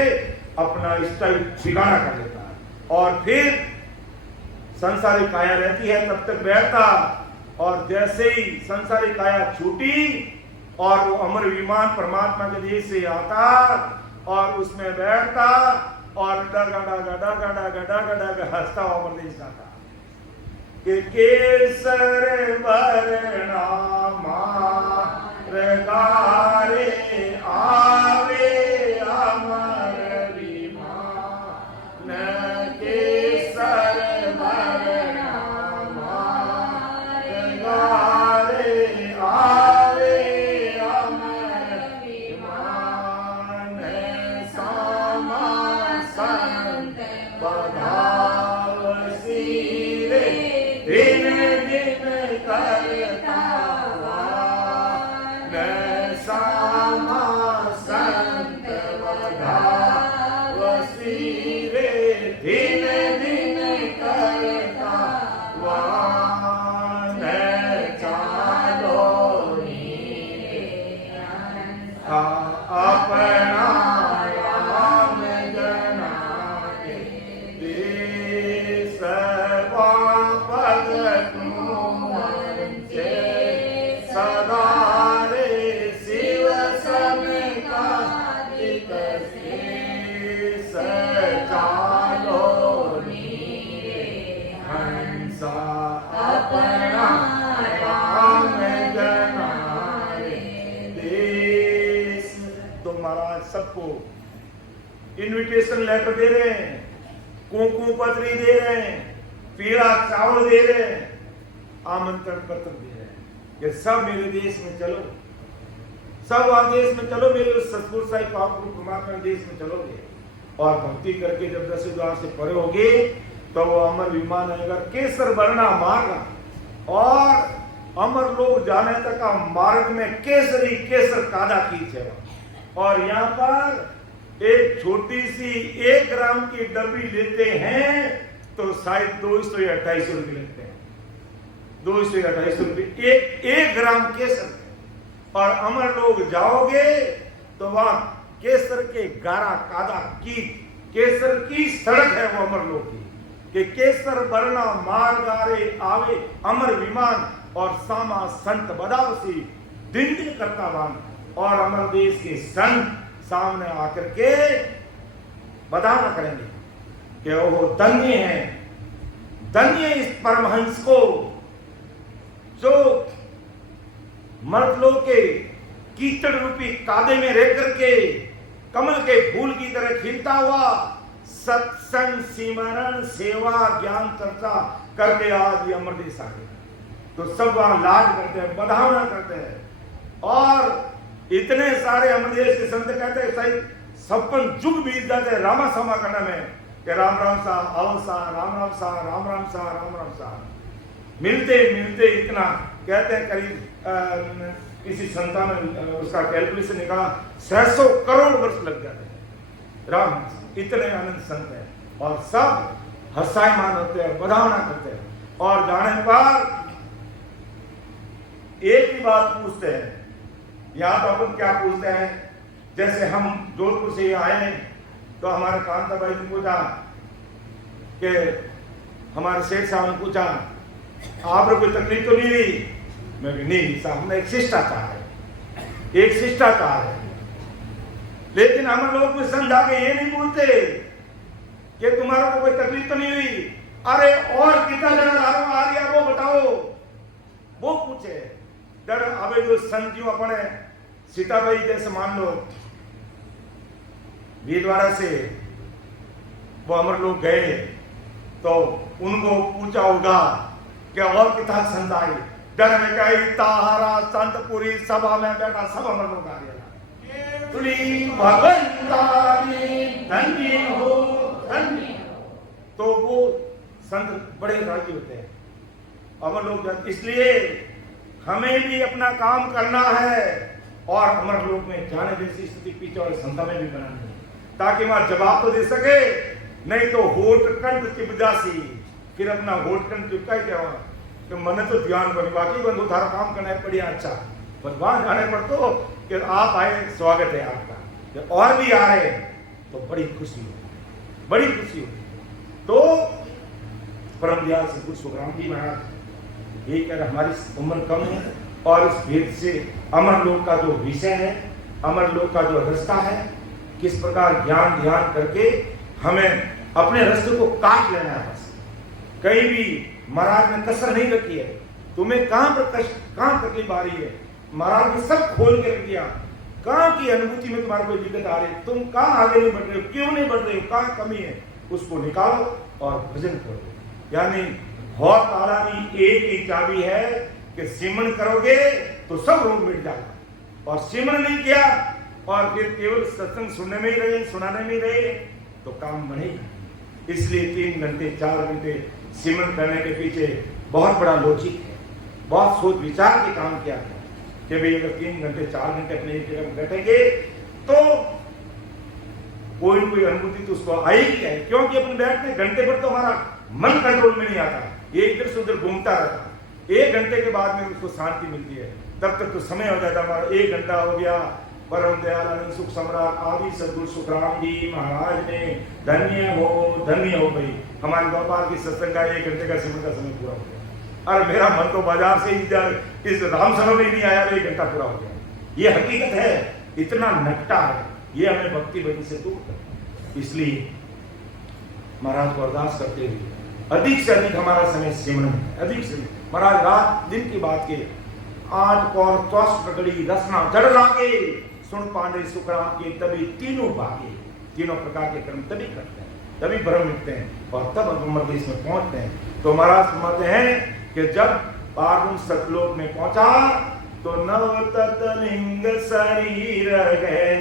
अपना स्थायी ठिकाना कर लेता है। और फिर संसारी काया रहती है तब तक बैठता, और जैसे ही संसारी काया छूटी और वो अमर विमान परमात्मा के देश से आता और उसमें बैठता और डगा डगा डगा डगा डगा डगा हंसता अमर देश आता कि केसर वरना मार गारे आवे अमर विमान, केसर वरना मार गारे आवे अमर विमान, सामा संत बधाव सिरे दिन दिन करता वान, सामा संत बधाव सिरे दिन दिन करता वान, चालो अपना राम जना देश पद सदा रे शिव समका चालो हंसा अपना राम जना देश। तो महाराज सबको इनविटेशन लेटर दे रहे हैं, कुंकू पत्री दे रहे हैं, पीला चावल दे रहे हैं, आमंत्रण पत्र दे रहे हैं कि सब मेरे देश में चलो, सब वहां देश में चलो, मेरे सतगुरु साहिब परमात्मा के देश में चलोगे और भक्ति करके जब 10वें द्वार से परे होगे तो वो अमर विमान आएगा, केसर वर्णा मार्ग, और अमर लोग जाने तक का मार्ग में केसरी केसर कादा कीच है। और यहाँ पर एक छोटी सी 1 ग्राम की डब्बी लेते हैं तो शायद 200 या 250 रुपये लेते हैं, 200 या 250 रुपये एक ग्राम केसर। और अमर लोग जाओगे तो वहां केसर के गारा कादा की केसर की सड़क है वो अमर लोग की, कि केसर वर्णा मार्गारे आवे अमर विमान और सामा संत बदावसी दिन दिन करता वान। और अमर देश के संत सामने आकर के बदाना करेंगे कि वो धन्य है, धन्य इस परमहंस को जो मर्दलों के कीचड़ रूपी कादे में रह करके कमल के फूल की तरह खिलता हुआ सत्संग सिमरण सेवा ज्ञान चर्चा करके आज ये अमर देश आ गया। तो सब वहां लाड करते हैं, बधावना करते हैं। और इतने सारे अमर देश के संत कहते हैं सही 56 जुग बीत जाते हैं रामा सामा करने में कि राम राम सा आओ सा राम राम सा राम राम सा राम राम सा। मिलते मिलते इतना कहते हैं करीब किसी संतान ने उसका कैलकुलेशन निकाला 600 करोड़ वर्ष लग जाते हैं। राम इतने आनंद संत है और सब हर्षायमान होते हैं, बधावना करते हैं। और जाने पर एक ही बात पूछते हैं, यहां तो अपन क्या पूछते हैं, जैसे हम जोधपुर से आए तो हमारे कांता भाई ने पूछा कि हमारे शेख साहब ने पूछा आपको कोई तकलीफ तो नहीं हुई? मैं नहीं साहब, हमने एक शिष्टाचार है, एक शिष्टाचार है। लेकिन हम लोग में संत आके ये नहीं पूछते कि तुम्हारा को कोई तकलीफ तो नहीं हुई, अरे और कितना जगह आ रही है वो बताओ, वो पूछे। डर अबे जो संत जो अपने सीताबाई जैसे मान लो भीलवाड़ा से वो अमर लोग गए तो उनको पूछा होगा कि और कितना संत आई, डर में कही तारा संत पूरी सभा में बैठा सब अमर लोग आ गया। धन्य हो धन्य। तो वो संत बड़े राजी होते हैं अमर लोग। इसलिए हमें भी अपना काम करना है और अमर लोक में जाने जैसी स्थिति पीछे और संता में भी बनानी है ताकि वहां जवाब तो दे सके। नहीं तो होठ कंठ चिपजासी, फिर अपना होठ कंठ चिपका ही क्या हुआ कि मन तो ध्यान करो, बाकी बंधु थारा काम करना है बढ़िया अच्छा, पर वहां जाने पर तो कि आप आए स्वागत है आपका, जब और भी आ रहे तो बड़ी खुशी होगी, बड़ी खुशी होगी। तो परम दयाल से कुछ सुखराम जी महाराज यही कह रहे हमारी उम्र कम है और इस भेद से अमर लोक का जो विषय है, अमर लोक का जो रास्ता है, किस प्रकार ज्ञान ध्यान करके हमें अपने रास्ते को काट लेना है। बस कहीं भी महाराज ने कसर नहीं रखी है, तुम्हें कहां पर कष्ट कहां तकलीफ आ रही है, महाराज ने सब खोल के रख दिया। कहां की अनुभूति में तुम्हारी कोई दिक्कत आ रही है, तुम कहां आगे नहीं बढ़ रहे हो, क्यों नहीं बढ़ रहे हो, कहां कमी है, उसको निकालो और भजन करो। यानी बहुत ताला की एक ही चाबी है कि सिमरन करोगे तो सब रोग मिट जाएगा, और सिमरन नहीं किया और फिर केवल सत्संग सुनने में ही रहे, सुनाने में ही रहे तो काम बनेगा। इसलिए 3 घंटे 4 घंटे सिमरन करने के पीछे बहुत बड़ा लॉजिक है, बहुत सोच विचार के काम किया है कि भाई अगर 3 घंटे 4 घंटे अपने एक जगह बैठेंगे तो कोई न कोई अनुभूति तो उसको आएगी है, क्योंकि अपन बैठते घंटे पर तो हमारा मन कंट्रोल में नहीं आता, ये इधर से उधर घूमता रहता। 1 घंटे के बाद में उसको शांति मिलती है, तब तक तो समय हो जाता हमारा 1 घंटा हो गया। परम दयाल सुख सम्राट आदि सदगुरु सुखराम जी महाराज ने धन्य हो भाई हमारे गोपाल की सत्संग का 1 घंटे का सिमरन का समय पूरा हो गया। और मेरा मन तो बाजार से ही इस राम सभा में नहीं आया, 1 घंटा पूरा हो गया। ये हकीकत है, इतना नकटा है, ये हमें भक्ति बनी से दूर कर। इसलिए महाराज को अरदास करते हुए अधिक से अधिक हमारा समय सिमरन है, अधिक से अधिक। महाराज रात दिन की बात के 8 कौर 10 पकड़ी रसना जड़ लागे सुन पांडे सुखराम के तभी तीनों भागे। तीनों प्रकार के कर्म तभी करते हैं, तभी भ्रम मिटते हैं और तब अमर देश में पहुंचते हैं। तो महाराज फरमाते हैं कि जब पार्वण सतलोक में पहुंचा तो नव तत्लिंग शरीर है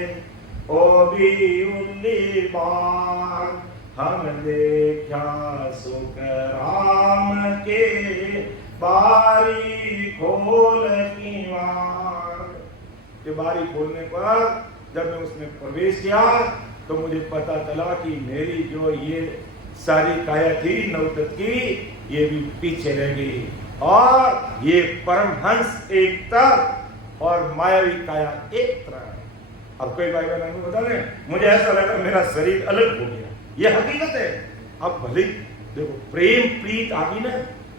ओ भी उल्ली बार हम देखा सुखराम के बारी खोल की वार। के बारी खोलने पर जब मैं उसमें प्रवेश किया तो मुझे पता चला कि मेरी जो ये सारी काया थी नवतत की, ये भी पीछे रह गई और ये परमहंस एक तरफ और मायावी काया एक तरफ। अब कई भाई बहन बता रहे मुझे ऐसा लगा मेरा शरीर अलग हो गया, ये हकीकत है। अब भले देखो प्रेम प्रीत आ गई ना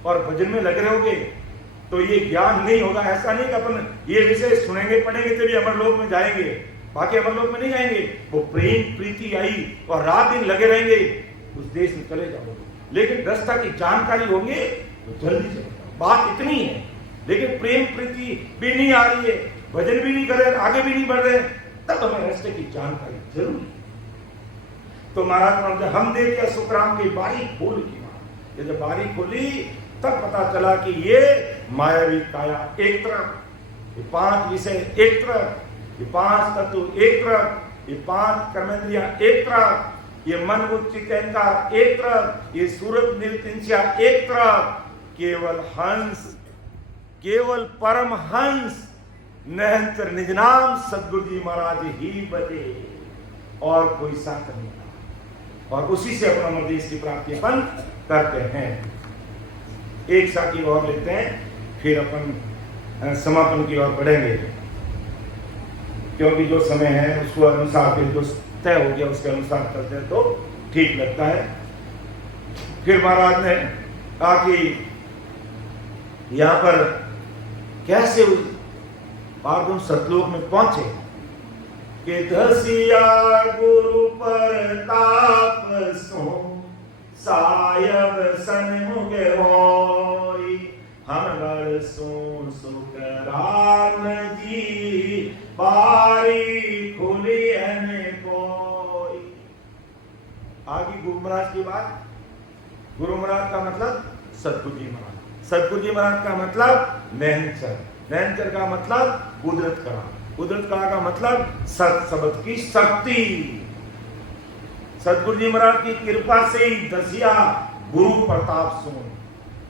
और भजन में लग रहे होगे तो ये ज्ञान नहीं होगा। ऐसा नहीं कि अपन ये विषय सुनेंगे पढ़ेंगे तभी अमरलोक में जाएंगे, बाकी अमरलोक में नहीं जाएंगे। वो प्रेम प्रीति आई और रात दिन लगे रहेंगे, उस देश में चले जाओगे। लेकिन दस्ता की जानकारी होगी तो जल्दी चले जाओ। बात इतनी है। लेकिन प्रेम प्रीति भी नहीं आ रही है, भजन भी नहीं कर रहे, आगे भी नहीं बढ़ रहे, तब हमें रास्ते की जानकारी जरूरी है। तो महाराज हम देखे सुखराम की बारी खोल की, ये जब बारी खोली तब पता चला कि ये मायावी काया एक तरफ, ये 5 विषय एक तरफ, ये 5 तत्व एक तरफ, ये 5 कर्मेंद्रिया एक तरफ, ये मन बुद्धि अहंकार एक तरफ, ये सूरत निर्तिंस्या एक तरफ, केवल हंस, केवल परम हंस निरंतर निज नाम सदगुरु जी महाराज ही बजे और कोई साथ नहीं। और उसी से अपना मर्देश की प्राप्ति अपन करते हैं। एक साथी और लेते हैं, फिर अपन समापन की ओर बढ़ेंगे, क्योंकि जो समय है उसको अनुसार फिर जो तय हो गया उसके अनुसार चलते हैं तो ठीक लगता है। फिर महाराज ने कहा कि यहां पर कैसे पार्वती सतलोक में पहुंचे कि धसिया गुरु प्रताप सो सायब सन्मुख होई, हम सो सुख राम जी बारी खुली है कोई। आगे गुरु महाराज की बात। गुरु महाराज का मतलब सतगुरु जी महाराज, सतगुरु जी महाराज का मतलब नैनचर, नैनचर का मतलब कुदरत कला, कुदरत कला का मतलब सत शब्द की शक्ति। सतगुरु जी महाराज की कृपा से ही दसिया गुरु प्रताप सुन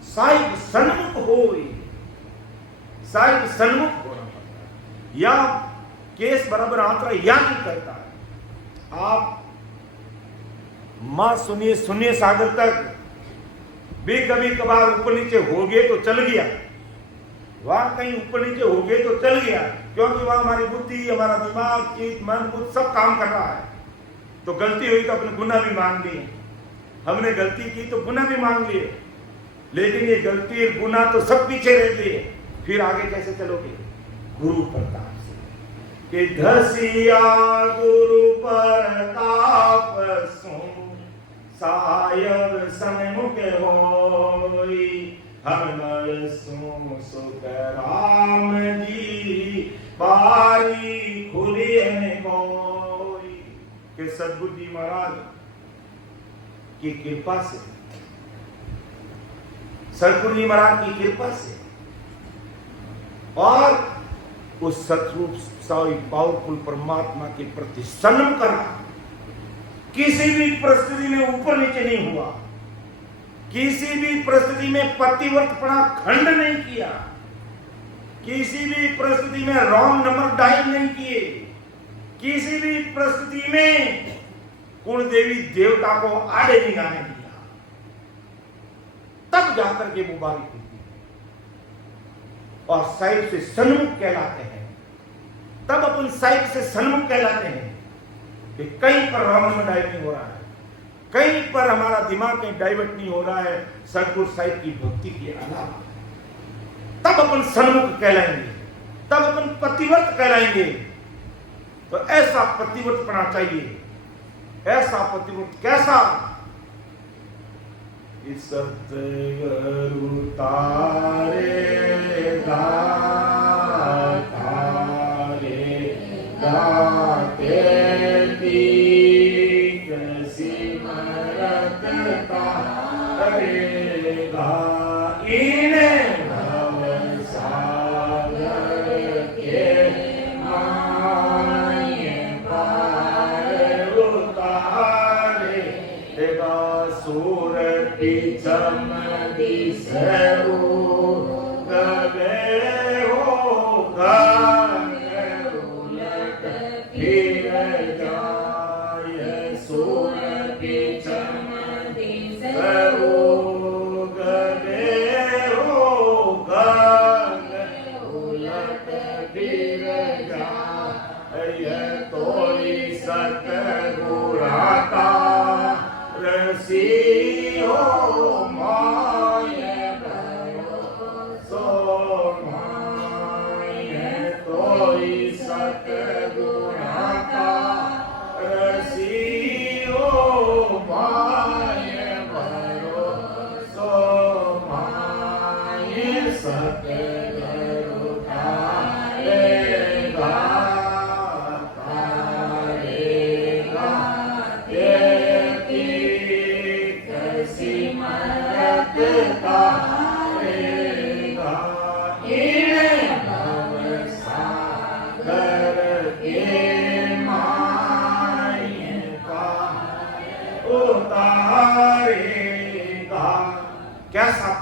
साहिब सन्मुख होई, साहिब सन्मुख होना पड़ता है, या केस बराबर आंतरा या नहीं करता है। आप मां सुनिए सुनिए सागर तक भी कभी कभार ऊपर नीचे हो गए तो चल गया, वहां कहीं ऊपर नीचे हो गए तो चल गया, क्योंकि वहां हमारी बुद्धि, हमारा दिमाग, चित्त, मन, बुद्ध सब काम कर रहा है। तो गलती हुई तो अपने गुनाह भी मांग लिए, हमने गलती की तो गुनाह भी मांग लिए, लेकिन ये गलती और गुनाह तो सब पीछे रह गए, फिर आगे कैसे चलोगे? गुरु प्रताप से कि धसिया गुरु प्रताप सुन सायब सन्मुख होई, हम सो सुख राम जी बारी खुली है कोई। कि सदगुरु जी महाराज की कृपा से, सदगुरु जी महाराज की कृपा से और उस सतरूप साई पावरफुल परमात्मा के प्रति संयम करना, किसी भी परिस्थिति में ऊपर नीचे नहीं हुआ, किसी भी परिस्थिति में पतिव्रतपना खंड नहीं किया, किसी भी परिस्थिति में रॉन्ग नंबर डायल नहीं किए, किसी भी परिस्थिति में कुल देवी देवता को आड़े नहीं आने दिया, तब जाकर के वो बारी खुलती और साहिब से सन्मुख कहलाते हैं। तब अपन साहिब से सन्मुख कहलाते हैं कि कहीं पर रॉन्ग नंबर डायल नहीं हो रहा है, कहीं पर हमारा दिमाग कहीं डाइवर्ट नहीं हो रहा है सतगुरु साहिब की भक्ति के अलावा, तब अपन सन्मुख कहलाएंगे, तब अपन पतिव्रत कहलाएंगे। तो ऐसा पतिव्रत पना चाहिए, ऐसा पतिव्रत कैसा? सतगुरु तारे दाते सिमरत तारेगा इने भव सागर के माये पार उतारे देगा सूरती चमदी सरू गवे होगा उलट फिर जाए सूरती चमदी सरू गवे होगा उलट फिर जाए तोरी सतगुराता रसी हो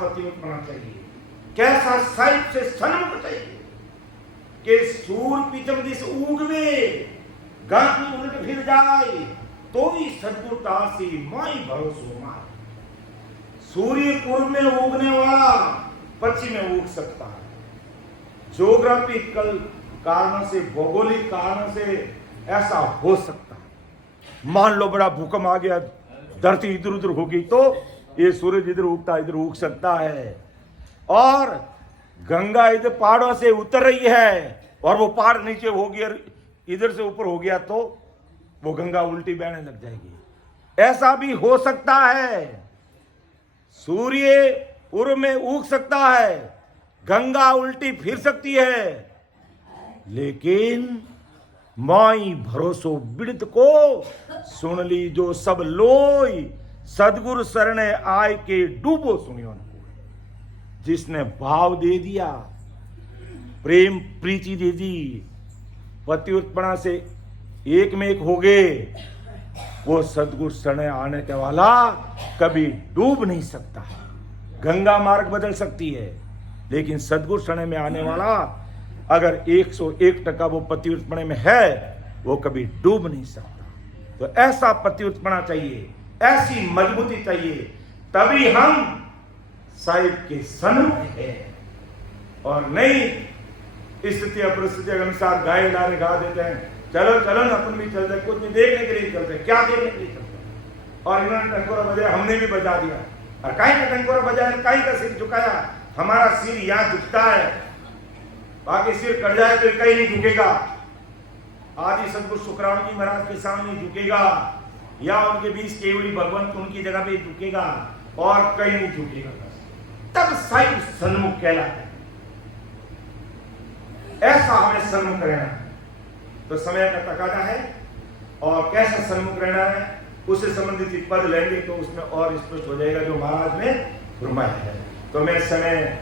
पतिव्रतना चाहिए, कैसा साहिब से सन्मुख चाहिए कि सूर पीतम दिस उगवे गंग उलट फिर जाए तो भी सदगुरुता से माई भरोसो मार। सूर्य पूर्व में उगने वाला पश्चिम में उग सकता है, ज्योग्राफिकल कारणों से, भौगोलिक कारणों से ऐसा हो सकता है। मान लो बड़ा भूकंप आ गया, धरती इधर उधर होगी तो ये सूरज इधर उगता इधर उग सकता है, और गंगा इधर पहाड़ों से उतर रही है और वो पहाड़ नीचे हो गया, इधर से ऊपर हो गया तो वो गंगा उल्टी बहने लग जाएगी। ऐसा भी हो सकता है, सूर्य पूर्व में उग सकता है, गंगा उल्टी फिर सकती है, लेकिन माई भरोसो बिड़त को सुन ली जो सब लोई, सदगुरु शरण आय के डूबो सुनियो। जिसने भाव दे दिया, प्रेम प्रीति दे दी, पतिव्रतना से एक में एक हो गए, वो सदगुरु शरण आने के वाला कभी डूब नहीं सकता। गंगा मार्ग बदल सकती है, लेकिन सदगुरु शरण में आने वाला अगर 101% वो पतिव्रतना में है, वो कभी डूब नहीं सकता। तो ऐसा पतिव्रतना चाहिए, ऐसी मजबूती चाहिए, तभी हम साहिब के सन्मुख है। और नहीं स्थिति परिस्थिति के अनुसार गाय डाले गा देते हैं, चलो चलो ना अपन भी चलते, कुछ नहीं देखने के लिए चलते, क्या देखने के लिए चलते। और इन्होंने टंकोरा बजाया, हमने भी बजा दिया, और काई का टंकोरा बजाया, काई का सिर झुकाया। हमारा सिर यहाँ झुकता है, बाकी सिर कट जाए तो कहीं नहीं झुकेगा। आदि सदगुरु सुखराम जी महाराज के सामने झुकेगा, या उनके बीच केवली भगवंत उनकी जगह पे झुकेगा, और कहीं नहीं झुकेगा। तब साहिब सन्मुख कहलाता है। ऐसा हमें सन्मुख रहना है। तो समय का तकाजा है, और कैसा सन्मुख रहना है उससे संबंधित पद लेंगे तो उसमें और स्पष्ट हो जाएगा जो महाराज ने फरमाया है। तो मैं समय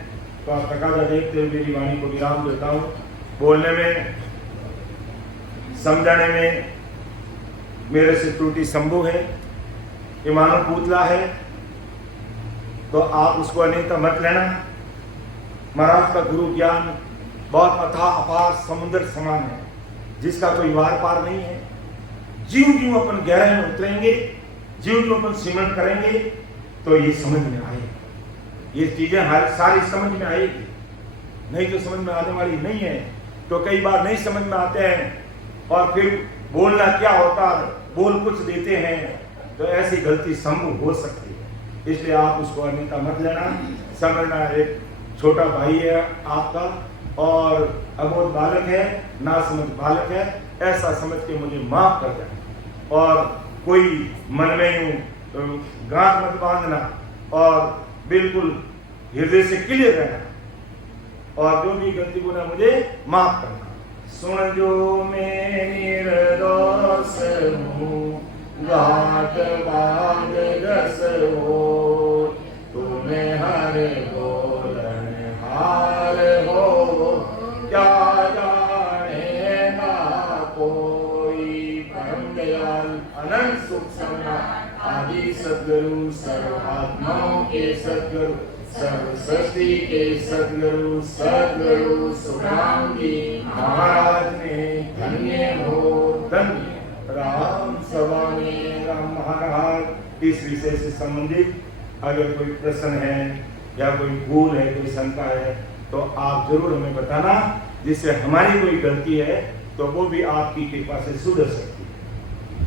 का तकाजा देखते हुए मेरी वाणी को विराम देता हूँ। बोलने में, समझाने में मेरे से त्रुटि संभव है, ये मानव पुतला है, तो आप उसको अन्यथा मत लेना। महाराज का गुरु ज्ञान बहुत अथाह अपार समुद्र समान है, जिसका कोई वार पार नहीं है। जीव जीव अपन गहराई में उतरेंगे, जीव जीव अपन सिमरन करेंगे तो ये समझ में आएगा, ये चीजें हर सारी समझ में आएगी, नहीं तो समझ में आने वाली नहीं है। तो कई बार नहीं समझ में आते हैं और फिर बोलना क्या होता, बोल कुछ देते हैं, तो ऐसी गलती संभव हो सकती है। इसलिए आप उसको अन्यथा मत लेना, समझना एक छोटा भाई है आपका और अबोध बालक है, ना समझ बालक है, ऐसा समझ के मुझे माफ कर देना। और कोई मन में यूं गांठ मत बांधना, और बिल्कुल हृदय से क्लियर रहना, और जो भी गलती गुना मुझे माफ करना। सुन जो मैं निर्दोष हूँ, घाट बांध रस हो, तुम्हें हर बोलन हार हो, क्या जाने ना कोई। परम दयाल अनंत सुख सन्ना आदि सद्गुरु, सर्वात्माओं के सद्गुरु, सर्व सृष्टि के सद्गुरु, सद्गुरु सुखराम जी महाराज ने धन्य हो धन्य राम सभा में राम महाराज। इस विषय से संबंधित अगर कोई प्रश्न है या कोई भूल है, कोई शंका है, तो आप जरूर हमें बताना, जिससे हमारी कोई गलती है तो वो भी आपकी कृपा से सुधर सकती है।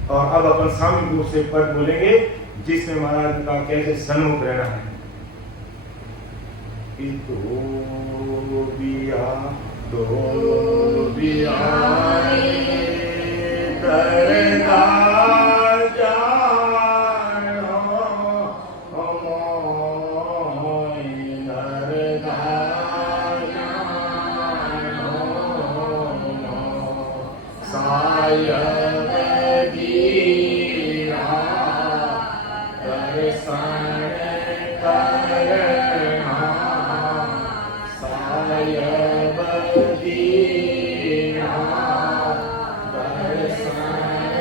और अब अपन सामूहिक रूप से पद बोलेंगे, जिसमें महाराज का कैसे सन्मुख रहना है। दो बिया दरदा जानो, दरदा जानो, सायब दीरा दर्शन करना, सायब दीरा दर्शन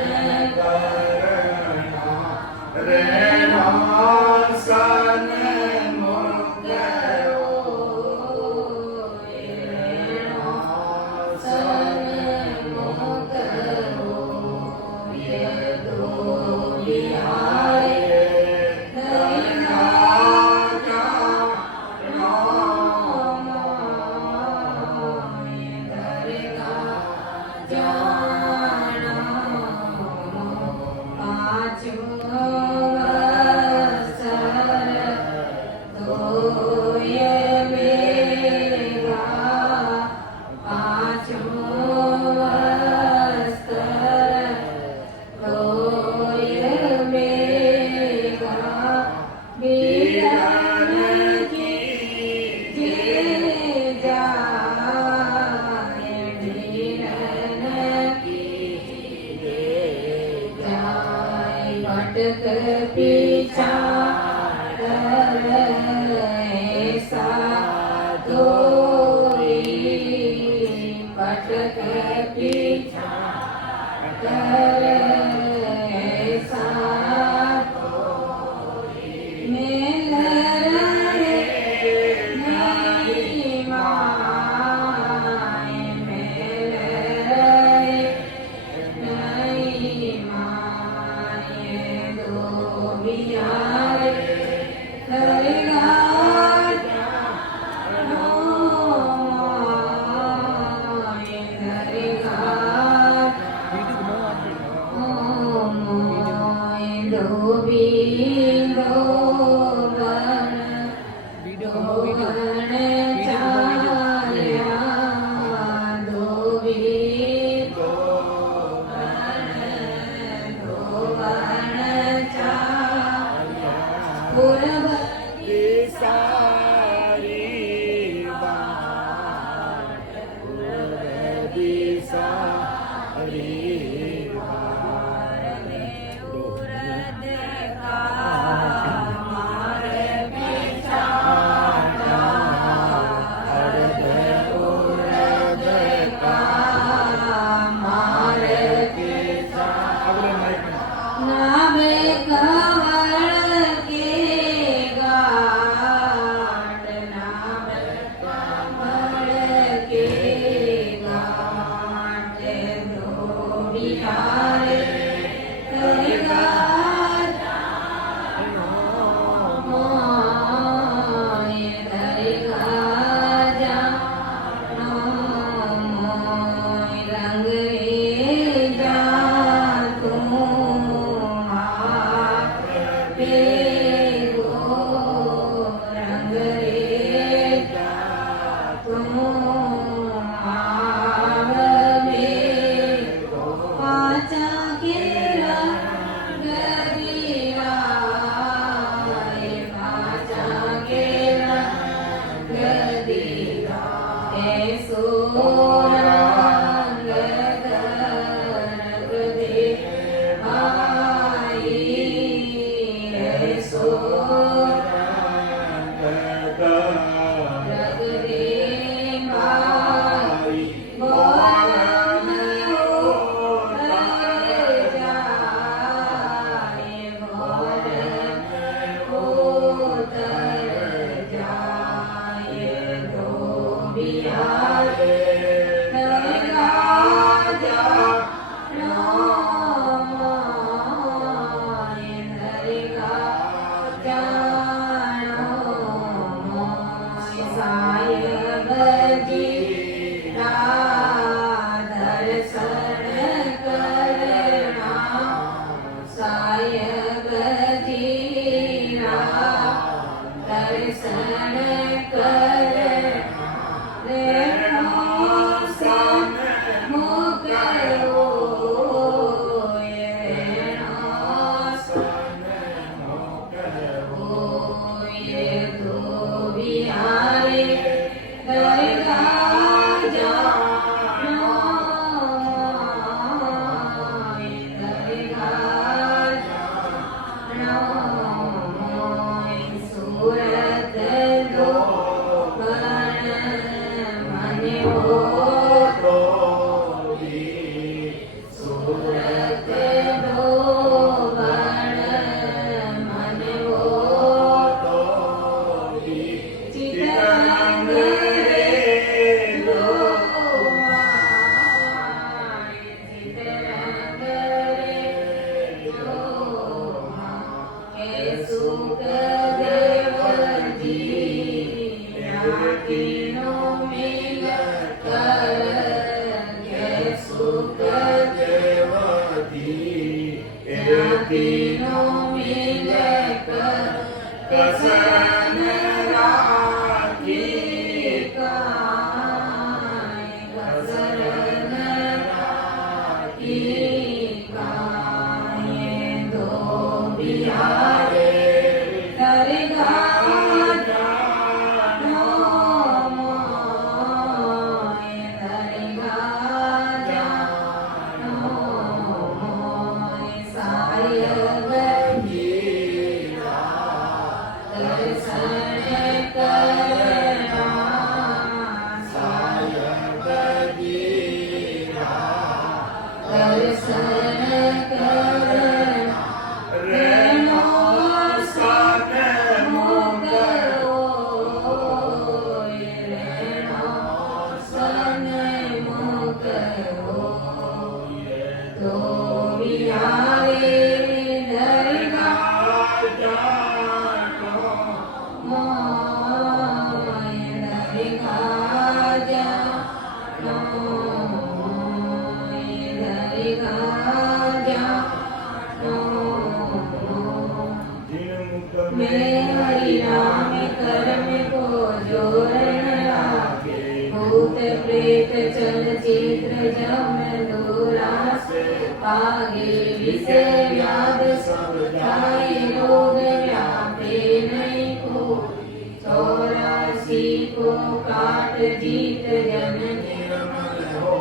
तीनों मिलकर कसन राखी काए, कसरन राखी काए। दो बिहारे दरगाह प्रेत चलचित्र जम दूरा से आगे विषय व्याध सब जाए रोग व्यापे नहीं को 84 को काट जीत जन निर्मल हो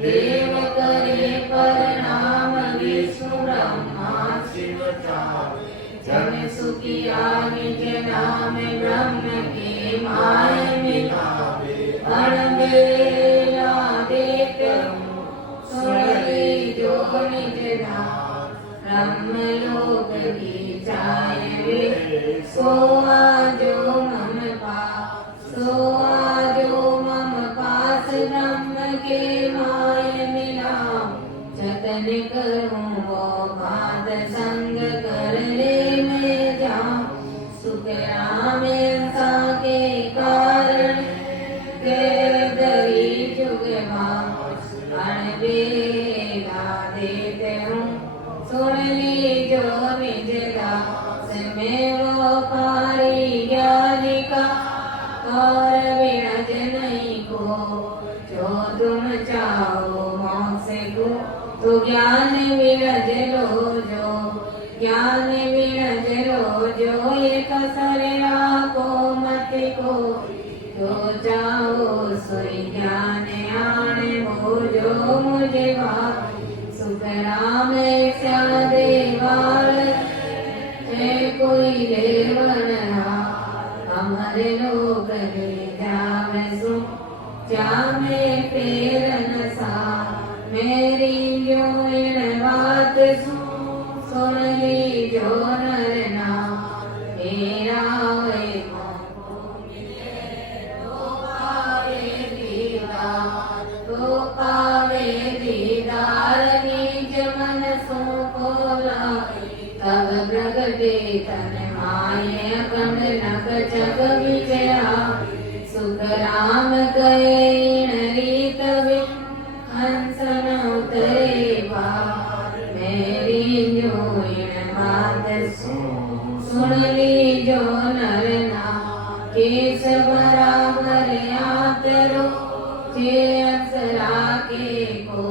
देव करे प्रणाम विष्णु ब्रह्मा शिव जन सुखिया निज नाम ब्रह्म के माय मिलावे अणबेला देख सुनली जो निज नाम ब्रह्मलोक की जाए वे सोआ जो मम पास ब्रह्म के माय मिलाओ जतन करूं वो बात संग कर ले मैं जाऊं सुख राम सा के कारण के दरी जुग अणबेला देते हूँ सुन ली जो निज दास में वो पारी ज्ञानिका और विरज नहीं को जो तुम चाहो मोक्ष को तो ज्ञान विरज लो जो ज्ञान विरज लो जो एक सरला को मत को जो चाहो सोई ज्ञान आन हो जो मुझे सुख राम श्या देवाल है कोई देवन हमारे लोग जावे सुख जामे फेरन सा मेरी जो इन बात सुन ली जो नरना मेरा पावे दीदार निज मन सो कोला तब प्रगटे तन माये अखंड नक जग विजया सुख राम गए रीत हंसन उतरे बार मेरी जो इन बात सुन ली जो नरना केस बराबर यात्रो जे अंसरा के को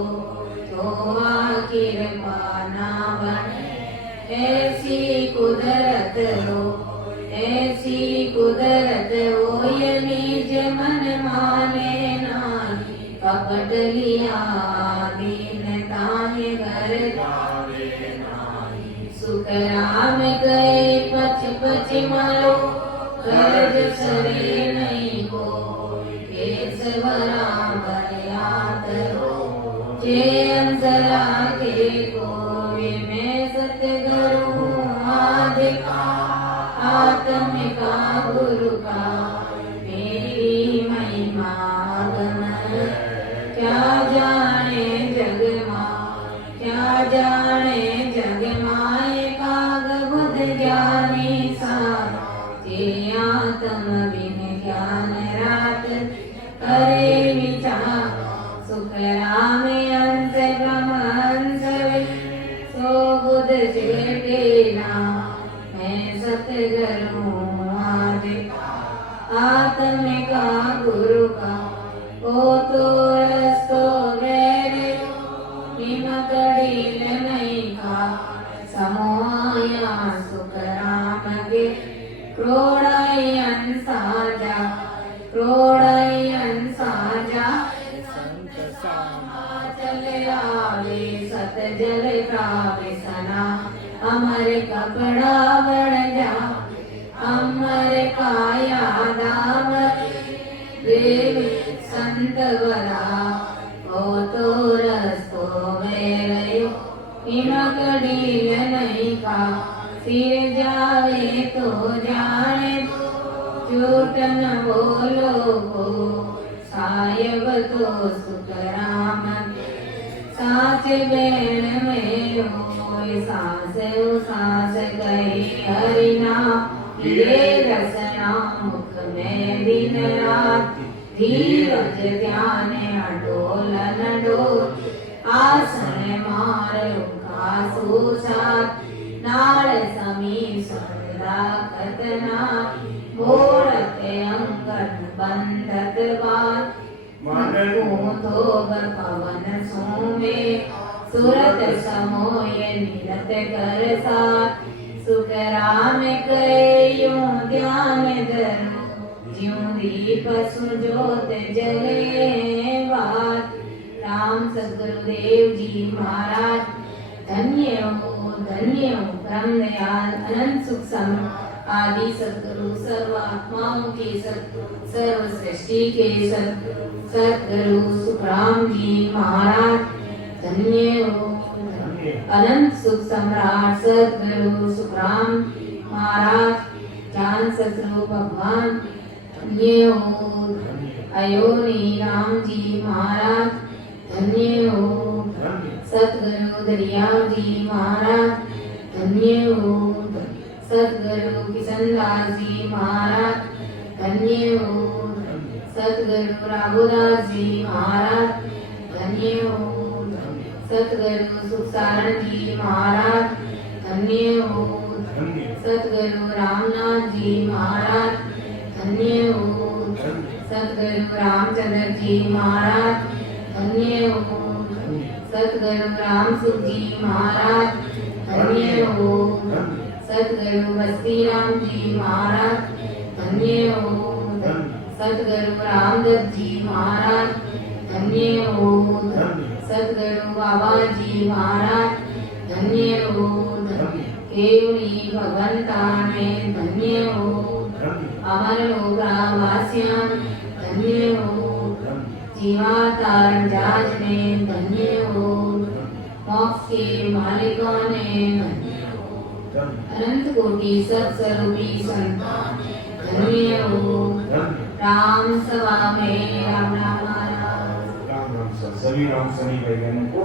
तो आखिर पाना बने ऐसी कुदरत हो ये निज मन माने नानी कपट लिया दीन ताहे घर सुख राम गए पच मरो कर्ज सरे नहीं को केसवरा बरियातरो जे अंसरा के कोवे मैं सतगुरु आदिका आत्मिका गुरु का मेरी महिमा गमन क्या जाने जग माए काग बुध ज्ञानी सा जे आत्म बिन ज्ञान रात करे विचार सुख राम अंश बोध से देना मैं सतगुरु आदि आत्मिका गुरु का ओ तो रस्तो वेरे निम कड़ील नहीं का समोया सुख राम के क्रोड़यन साजा चले आवे सत जल प्रावे सना अमर कपड़ा बढ़ जा अमर काया दाम देव संत बरा ओ तो रस्तो मेरे हिम कड़ील नहीं का सिर जावे तो जाने झूठ न बोलो को सायब तो सुख राम साच बेण में होय सास गए हरिना ये रसना मुख में दिन रात धीरज ध्यान अडोलन डोल आसन मार सुसात नाल समीर सदा कतना बोलते अंगन बंधत बात मन को पवन सोमे सुरत समोय निरत कर साथ सुख राम कयो ध्यान धरो ज्यों दीप सुजोत जले बात राम सदगुरुदेव जी महाराज धन्य हो ब्रह्मदयाल अनंत सुख सम आदि सद्गुरु सर्व आत्माओं के सद्गुरु सर्व सृष्टि के सद्गुरु सुखराम जी महाराज धन्य हो अनंत सुख सम्राट सद्गुरु सुखराम महाराज ज्ञान सद्गुरु भगवान धन्य हो अयोनी राम जी महाराज धन्य हो सतगुरु दरियाव जी महाराज धन्य हो सतगुरु किशनदास जी महाराज धन्य हो सतगुरु राघुदास जी महाराज धन्य हो सतगुरु सुखसारण जी महाराज धन्य हो सतगुरु रामनाथ जी महाराज धन्य हो सतगुरु रामचंद्र जी महाराज धन्य हो सतगुरु रामसुख जी महाराज धन्य हो सतगुरु बस्ती राम जी महाराज धन्य हो सतगुरु रामदत्त जी महाराज धन्य हो सतगुरु बाबा जी महाराज धन्य हो केवली भगवंताने धन्य हो अमर लोकवासियां धन्य हो जीवातारण जाज ने धन्य हो मोक्ष के मालिकों ने धन्य हो अनंत कोटि सत्स्वरूपी संतान धन्य हो राम सभा में राम राम महाराज राम राम सर सभी राम सभी भाई बहनों को